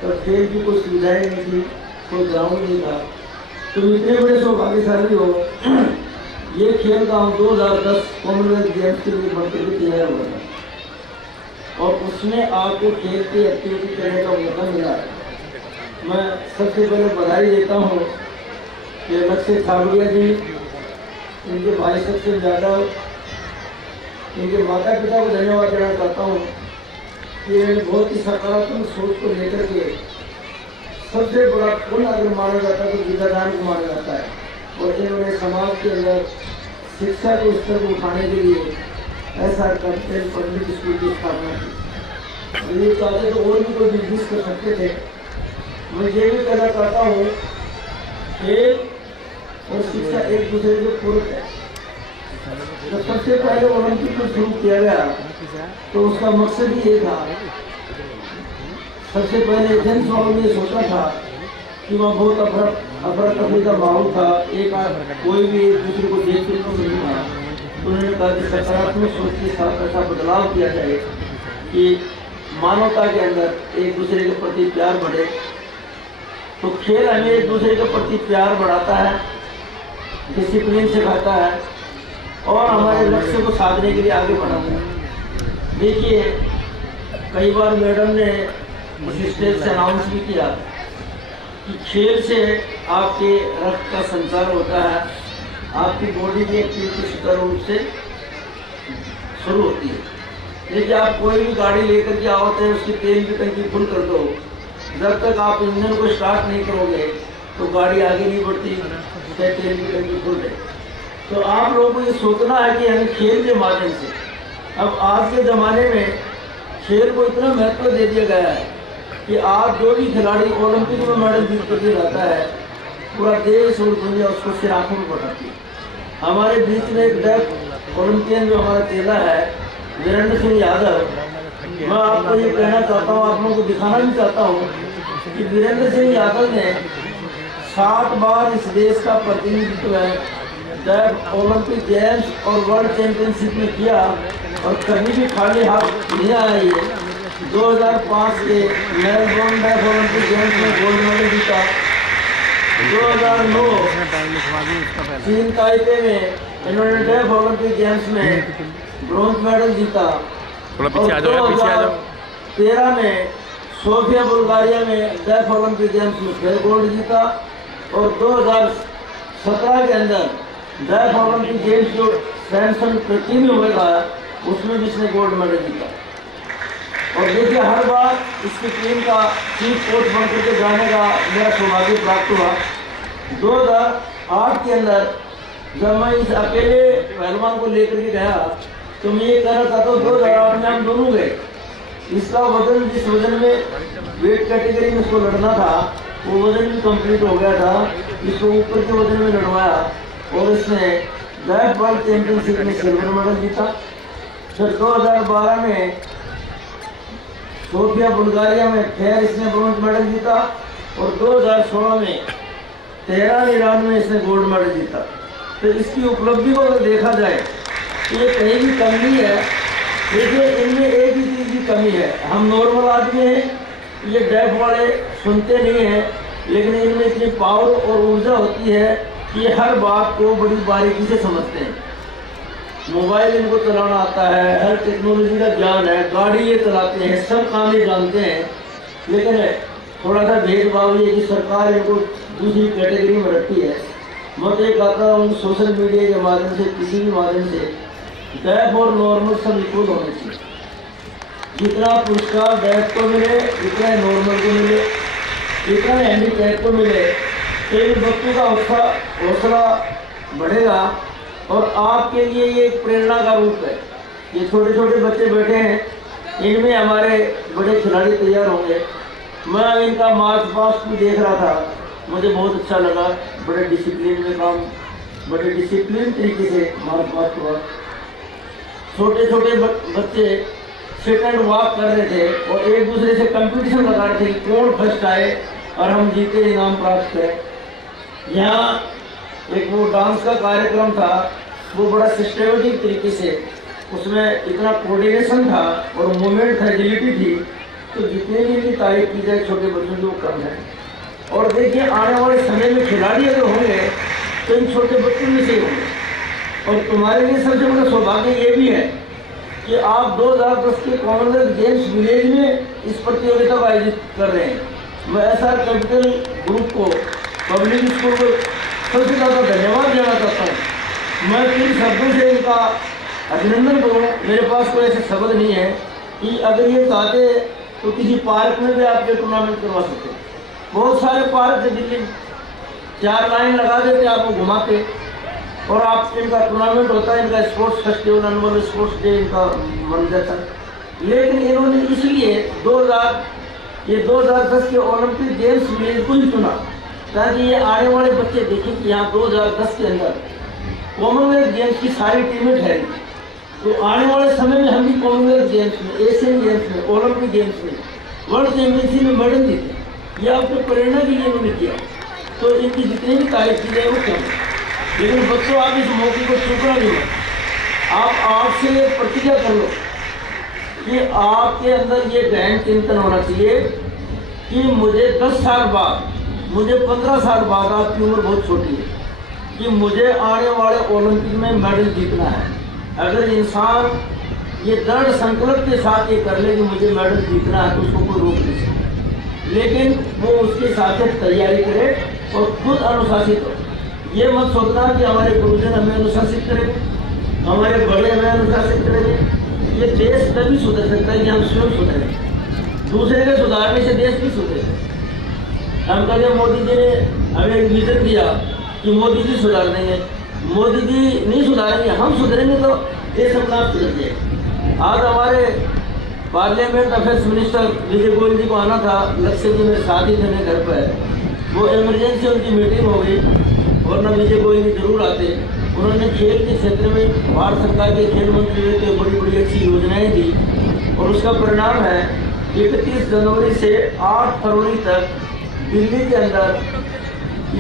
तब खेल की कोई सुविधाएं नहीं थी, कोई ग्राउंड नहीं था। तुम इतने बड़े सौभाग्यशाली हो, ये खेल का हम 2010 कॉमनवेल्थ गेम्स के लिए बनकर के तैयार हुआ था और उसमें आपको खेल की एक्टिविटी करने का मौका मिला है। मैं सबसे पहले बधाई देता हूँ कि लक्ष्य ठाकुरिया जी, इनके भाई सबसे ज़्यादा इनके माता पिता को धन्यवाद देना चाहता हूँ कि बहुत ही सकारात्मक सोच को लेकर के सबसे बड़ा पुण्य अगर माना जाता है तो विद्यादान को माना जाता है और इन्होंने समाज के अंदर शिक्षा के स्तर को उठाने के लिए ऐसा कैपिटल पब्लिक स्कूल की स्थापना की। ये चाहते तो और भी कोई बिजनेस कर सकते थे। मैं ये भी कहना चाहता हूँ खेल और शिक्षा एक दूसरे के पूरक है। जब सबसे पहले ओलंपिक को शुरू किया गया तो उसका मकसद ही ये था, सबसे पहले एथेंस में ये सोचा था कि वहाँ बहुत अफरा तफरी का माहौल था, एक कोई भी एक दूसरे को देख के तो नहीं था। उन्होंने कहा कि सकारात्मक सोच के साथ ऐसा बदलाव किया जाए कि मानवता के अंदर एक दूसरे के प्रति प्यार बढ़े। तो खेल हमें एक दूसरे के प्रति प्यार बढ़ाता है, डिसिप्लिन सिखाता है और हमारे लक्ष्य को साधने के लिए आगे बढ़ाता है। देखिए, कई बार मैडम ने उस स्टेज से अनाउंस भी किया कि खेल से आपके रक्त का संचार होता है, आपकी बॉडी की एक्टिविटी सुचारू रूप से शुरू होती है। देखिए, आप कोई भी गाड़ी लेकर के आओ तो उसकी तेल की टंकी फुल कर दो, जब तक आप इंजन को स्टार्ट नहीं करोगे तो गाड़ी आगे नहीं बढ़ती, उसका तेल की टंकी फुल है। तो आप लोगों को ये सोचना है कि हमें खेल के माध्यम से, अब आज के ज़माने में खेल को इतना महत्व दे दिया गया है कि आज जो भी खिलाड़ी ओलंपिक में मेडल जीत कर जाता है, पूरा देश और दुनिया उसको सिर आंखों में बढ़ाती है। हमारे बीच में एक डेफ ओलंपियन जो हमारा चेला है वीरेंद्र सिंह यादव, मैं आपको ये कहना चाहता हूँ, आप लोगों को दिखाना भी चाहता हूँ कि वीरेंद्र सिंह यादव ने 60 बार इस देश का प्रतिनिधित्व डेफ ओलंपिक गेम्स और वर्ल्ड चैंपियनशिप में किया और कभी भी खाली हाथ नहीं आया। ये 2005 के मेलबोर्न डेफ ओलंपिक गेम्स में गोल्ड मेडल जीता, 2009 चीन ताइपे में इन्होंने डेफ ओलंपिक गेम्स में ब्रॉन्ज मेडल जीता और 2013 में सोफिया बुल्गारिया में डेफ ओलंपिक गेम्स में फिर गोल्ड जीता और 2017 के अंदर डेफ ओलंपिक गेम्स जो सैमसन प्रति में हुआ था उसमें भी इसने गोल्ड मेडल जीता। और देखिए, हर बार इसकी टीम का चीफ कोच बन करके जाने का मेरा सौभाग्य प्राप्त हुआ। 2008 के अंदर जब मैं इस अकेले पहलवान को लेकर के गया तो मैं ये कहना चाहता हूँ 2008 में हम दोनों गए। इसका वजन, जिस वजन में वेट कैटेगरी में इसको लड़ना था वो वजन भी कंप्लीट हो गया था, इसको ऊपर के वजन में लड़वाया और इसने डेफ वर्ल्ड चैंपियनशिप में सिल्वर मेडल जीता। फिर 2012 में सोफिया बुल्गारिया में फिर इसने ब्रॉन्ज मेडल जीता और 2016 में तेहरान ईरान में इसने गोल्ड मेडल जीता। तो इसकी उपलब्धि को अगर देखा जाए तो ये कहीं भी कम नहीं है। देखिए, इनमें एक ही चीज़ की कमी है, हम नॉर्मल आदमी हैं, ये डेफ वाले सुनते नहीं हैं, लेकिन इनमें इतनी पावर और ऊर्जा होती है कि ये हर बात को बड़ी बारीकी से समझते हैं। मोबाइल इनको चलाना आता है, हर टेक्नोलॉजी का ज्ञान है, गाड़ी ये चलाते हैं, सब काम ये जानते हैं। लेकिन थोड़ा सा भेदभाव ये कि सरकार इनको दूसरी कैटेगरी में रखती है। मैं तो ये कहता हूँ सोशल मीडिया के माध्यम से, किसी भी माध्यम से डेफ और नॉर्मल सब इक्वल होने चाहिए। जितना पुरस्कार डेफ को मिले, जितना नॉर्मल को मिले, जितना हैंडीकैप को मिले, तो इन बच्चों का हौसला बढ़ेगा और आपके लिए ये एक प्रेरणा का रूप है। ये छोटे छोटे बच्चे बैठे हैं, इनमें हमारे बड़े खिलाड़ी तैयार होंगे। मैं इनका मार्च पास्ट भी देख रहा था मुझे बहुत अच्छा लगा। बड़े डिसिप्लिन में काम, बड़े डिसिप्लिन तरीके से हमारा बात हुआ। छोटे छोटे बच्चे सेकंड वॉक कर रहे थे और एक दूसरे से कंपटीशन लगा रहे थे कि कौन फर्स्ट आए और हम जीते, इनाम प्राप्त करें। यहाँ एक वो डांस का कार्यक्रम था, वो बड़ा सिस्टमेटिक तरीके से, उसमें इतना कोऑर्डिनेशन था और मूवमेंट था, एजिलिटी थी, तो जितने भी इनकी तारीफ की जाए छोटे बच्चों की वो कम है। और देखिए आने वाले समय में खिलाड़ी अगर होंगे तो इन छोटे बच्चों में से होंगे। और तुम्हारे लिए सबसे बड़ा सौभाग्य ये भी है कि आप 2010 के कॉमनवेल्थ गेम्स विलेज में इस प्रतियोगिता को आयोजित कर रहे हैं। मैं SR कैपिटल ग्रुप को, पब्लिक स्कूल को सबसे ज़्यादा धन्यवाद देना चाहता हूँ। मैं किन शब्दों से इनका अभिनंदन करूँ, मेरे पास कोई ऐसे शब्द नहीं है कि अगर ये चाहते तो किसी पार्क में भी आप ये टूर्नामेंट करवा सकते। बहुत सारे पार्क है दिल्ली, 4 लाइन लगा देते, आपको घुमाते और आप इनका टूर्नामेंट होता है, इनका sports festival, annual sports day इनका बन जाता है। लेकिन इन्होंने इसलिए 2010 के ओलंपिक गेम्स विलेज को ही चुना ताकि ये आने वाले बच्चे देखें कि यहाँ 2010 के अंदर कॉमनवेल्थ गेम्स की सारी टीमें ठहरी, तो आने वाले समय में हम भी कॉमनवेल्थ गेम्स में, एशियन गेम्स में, ओलंपिक गेम्स में, वर्ल्ड चैंपियनशिप में मेडल जीते। ये आपको प्रेरणा के लिए उन्होंने किया, तो इनकी जितनी भी तारीफ की जाए वो कम है। लेकिन बच्चों आप इस मौके को चूकना नहीं है। आप आपसे प्रतिज्ञा कर लो कि आपके अंदर ये गहन चिंतन होना चाहिए कि मुझे 10 साल बाद, मुझे 15 साल बाद, आपकी उम्र बहुत छोटी है, कि मुझे आने वाले ओलंपिक में मेडल जीतना है। अगर इंसान ये दृढ़ संकल्प के साथ ये कर ले कि मुझे मेडल जीतना है तो उसको कोई रोक नहीं सकता। लेकिन वो उसके साथ तैयारी करे और खुद अनुशासित हो। ये मत सोचना कि हमारे गुरुजन हमें अनुशासित करेंगे, हमारे बड़े हमें अनुशासित करेंगे। ये देश तभी सुधर सकता है कि हम स्वयं सुधरें। दूसरे के सुधारने से देश भी सुधरेगा। हम कहते मोदी जी ने हमें एक विजन दिया कि मोदी जी सुधार देंगे, मोदी जी नहीं सुधारेंगे, हम सुधरेंगे तो देश अपना आप सुधर जाएगा। आज हमारे पार्लियामेंट अफेयर्स मिनिस्टर विजय गोयल जी को आना था, लक्ष्य में शादी थे मेरे घर पर, वो इमरजेंसी उनकी मीटिंग हो गई, वरना विजय गोयल जी जरूर आते। उन्होंने खेल के क्षेत्र में भारत सरकार के खेल मंत्री हुए तो बड़ी बड़ी अच्छी योजनाएं दी और उसका परिणाम है 31 जनवरी से 8 फरवरी तक दिल्ली के अंदर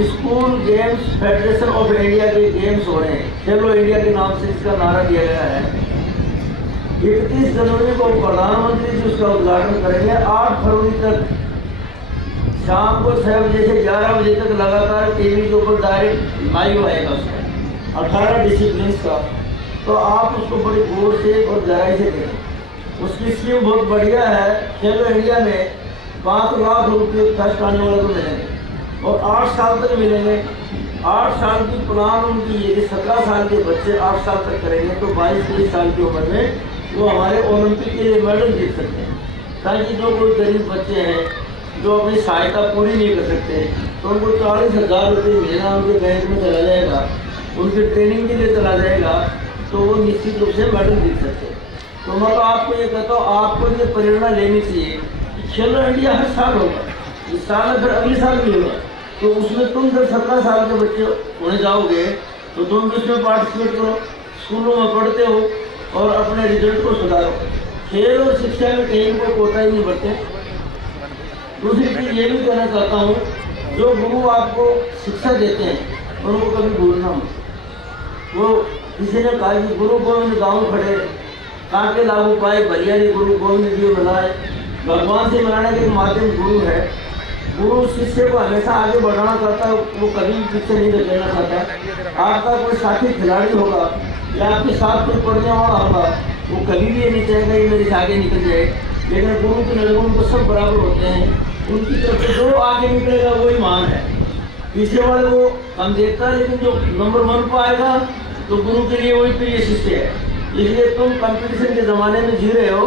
school games federation of India के गेम्स हो रहे हैं। खेलो इंडिया के नाम से इसका नारा दिया गया है। 31 जनवरी को प्रधानमंत्री जी उसका उद्घाटन करेंगे। 8 फरवरी तक शाम को 6 बजे से 11 बजे तक लगातार टीवी के ऊपर डायरेक्ट लाइव आएगा उसका 18 डिसिप्लिन का। तो आप उसको बड़ी गौर से और गहराई से देखें। उसकी स्कीम बहुत बढ़िया है। खेलो इंडिया में 5 लाख रुपये फर्स्ट आने वाले को मिलेंगे और 8 साल तक मिलेंगे। 8 साल की प्लान उनकी ये कि 17 साल के बच्चे 8 साल तक करेंगे तो 22-23 साल की उम्र में वो हमारे ओलंपिक के लिए मेडल जीत सकते हैं। ताकि जो कोई गरीब बच्चे हैं जो अपनी सहायता पूरी नहीं कर सकते तो उनको 40,000 रुपये महीना उनके बैंक में चला जाएगा, उनके ट्रेनिंग के लिए चला जाएगा, तो वो निश्चित रूप से मेडल जीत सकते हैं। तो मैं तो आपको ये कहता हूँ, आपको ये प्रेरणा लेनी चाहिए कि खेलो इंडिया हर साल होगा, इस साल अगर अगले साल भी होगा तो उसमें तुम जब 17 साल के बच्चे होने जाओगे तो तुम भी उसमें पार्टिसिपेट करो, स्कूलों में पढ़ते हो और अपने रिजल्ट को सुधारो। खेल और शिक्षा में कहीं को कोताही नहीं बरते। दूसरी चीज़ ये भी कहना चाहता हूँ, जो गुरु आपको शिक्षा देते हैं उनको कभी भूलना मत। वो किसी ने कहा कि गुरु गोविंद गाँव खड़े कांके लागू पाए बलियारी गुरु गोविंद जी मिलाए। भगवान से मिलाने के माध्यम गुरु है। गुरु शिष्य को हमेशा आगे बढ़ाना चाहता है, वो कभी पीछे नहीं रखना चाहता। आपका कोई साथी खिलाड़ी होगा या आपके साथ कोई पढ़ने वाला होगा, वो कभी भी ये नहीं चाहेगा ये मेरे से आगे निकल जाए। लेकिन गुरु की नज़रों में तो सब बराबर होते हैं। उनकी तरफ से जो आगे निकलेगा वही मान है, पीछे वाले को हम देखता है, लेकिन जो नंबर 1 पर आएगा तो गुरु के लिए वही प्रिय शिष्य है। इसलिए तुम कंपटीशन के ज़माने में जी रहे हो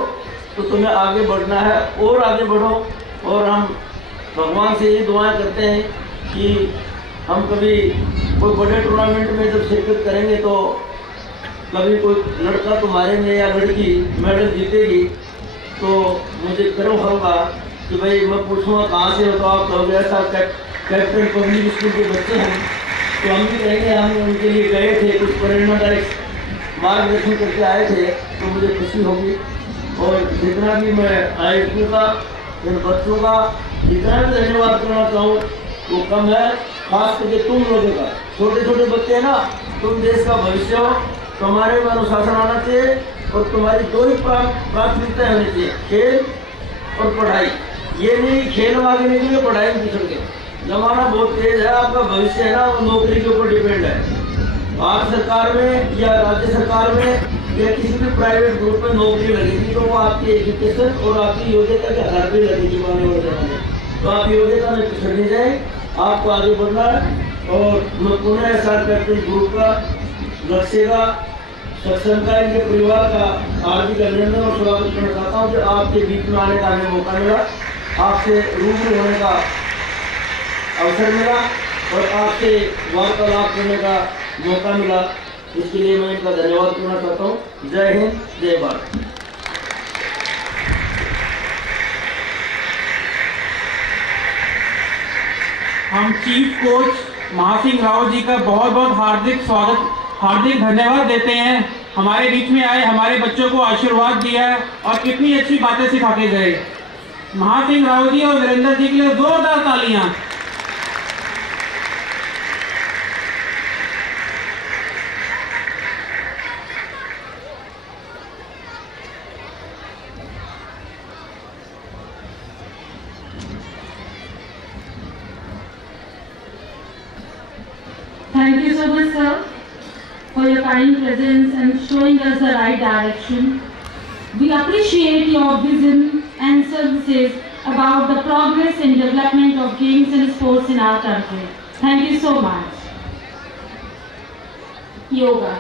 तो तुम्हें आगे बढ़ना है और आगे बढ़ो। और हम भगवान से ये दुआएं करते हैं कि हम कभी कोई बड़े टूर्नामेंट में जब शिरकत करेंगे तो कभी कोई लड़का तुम्हारे में या लड़की मेडल जीतेगी तो मुझे गर्व होगा कि भाई मैं पूछूंगा कहाँ से हो तो आप कहोगे ऐसा कैप्टन पब्लिक स्कूल के बच्चे हैं, तो हम भी कहेंगे हम उनके लिए गए थे, कुछ प्रेरणादायक मार्गदर्शन करके आए थे, तो मुझे खुशी होगी। और जितना भी मैं आईएसपी का, इन बच्चों का जितना भी धन्यवाद करना चाहूँ वो कम है। खास करके तुम लोगों का, छोटे छोटे बच्चे हैं ना, तुम देश का भविष्य हो, तुम्हारे में अनुशासन आना चाहिए और तुम्हारी दो ही प्राथमिकताएं होनी चाहिए, खेल और पढ़ाई। ये नहीं खेल में आगे नहीं चाहिए, पढ़ाई में पिछड़ गए। जमाना बहुत तेज है, आपका भविष्य है ना वो नौकरी के ऊपर डिपेंड है। आप सरकार में या राज्य सरकार में या किसी भी प्राइवेट ग्रुप में नौकरी लगेगी तो वो आपकी एजुकेशन और आपकी योग्यता के आधार पर लगेगी आने वाले समय में। तो आप योग्यता में पिछड़ नहीं जाए, आपको आगे बढ़ना है। और मैं पुनः एसआर कैप्टन ग्रुप का, लक्ष्य का, सत्संग का, इनके परिवार का हार्दिक अभिनंदन और स्वागत करना चाहता हूँ कि आपके बीच में आने का हमें मौका मिला, आपसे रूबरू होने का अवसर मिला और आपसे वार्तालाप करने का मौका मिला। इसके लिए मैं इनका धन्यवाद करना चाहता हूँ। जय हिंद, जय भारत। हम चीफ कोच महासिंह राव जी का बहुत बहुत हार्दिक धन्यवाद देते हैं। हमारे बीच में आए, हमारे बच्चों को आशीर्वाद दिया है और कितनी अच्छी बातें सिखा के गए। महासिंह राव जी और वीरेंद्र जी के लिए जोरदार तालियां। Thank you so much, sir, for your kind presence and showing us the right direction. We appreciate your vision and services about the progress and development of games and sports in our country. Thank you so much. Yoga.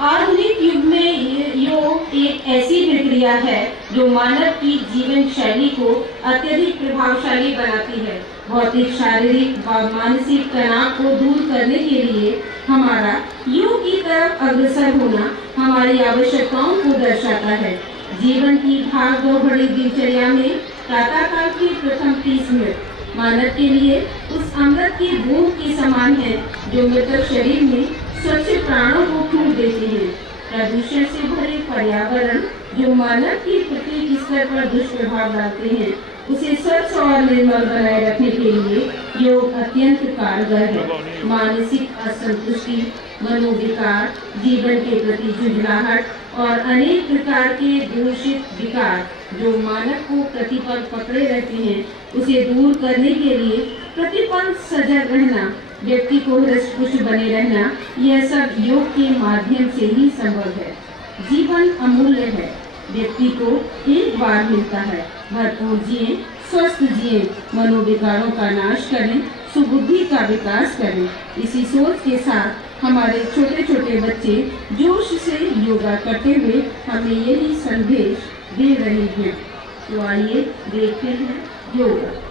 आधुनिक युग में योग एक ऐसी प्रक्रिया है जो मानव की जीवन शैली को अत्यधिक प्रभावशाली बनाती है। भौतिक, शारीरिक व मानसिक तनाव को दूर करने के लिए हमारा योग की तरफ अग्रसर होना हमारी आवश्यकताओं को दर्शाता है। जीवन की भागदौड़ भरी दिनचर्या में प्रातःकाल के प्रथम 30 मिनट मानव के लिए उस अमृत की बूंद के समान है जो मृतक शरीर में स्वच्छ प्राणों को फूंक देते हैं। प्रदूषण से भरे पर्यावरण जो मानव की प्रत्येक स्तर पर दुष्प्रभाव डालते हैं, उसे स्वच्छ और निर्मल बनाए रखने के लिए योग अत्यंत कारगर है। मानसिक असंतुष्टि, मनोविकार, जीवन के प्रति झुंझलाहट और अनेक प्रकार के दूषित विकार जो मानव को प्रतिपल पकड़े रहते हैं, उसे दूर करने के लिए प्रतिपल सजग रहना, व्यक्ति को हृष्ट-पुष्ट बने रहना, यह सब योग के माध्यम से ही संभव है। जीवन अमूल्य है, व्यक्ति को एक बार मिलता है। भरपूर जिए, स्वस्थ जिए, मनोविकारों का नाश करें, सुबुद्धि का विकास करें। इसी सोच के साथ हमारे छोटे छोटे बच्चे जोश से योगा करते हुए हमें यही संदेश दे रहे हैं। तो आइए देखते हैं योगा।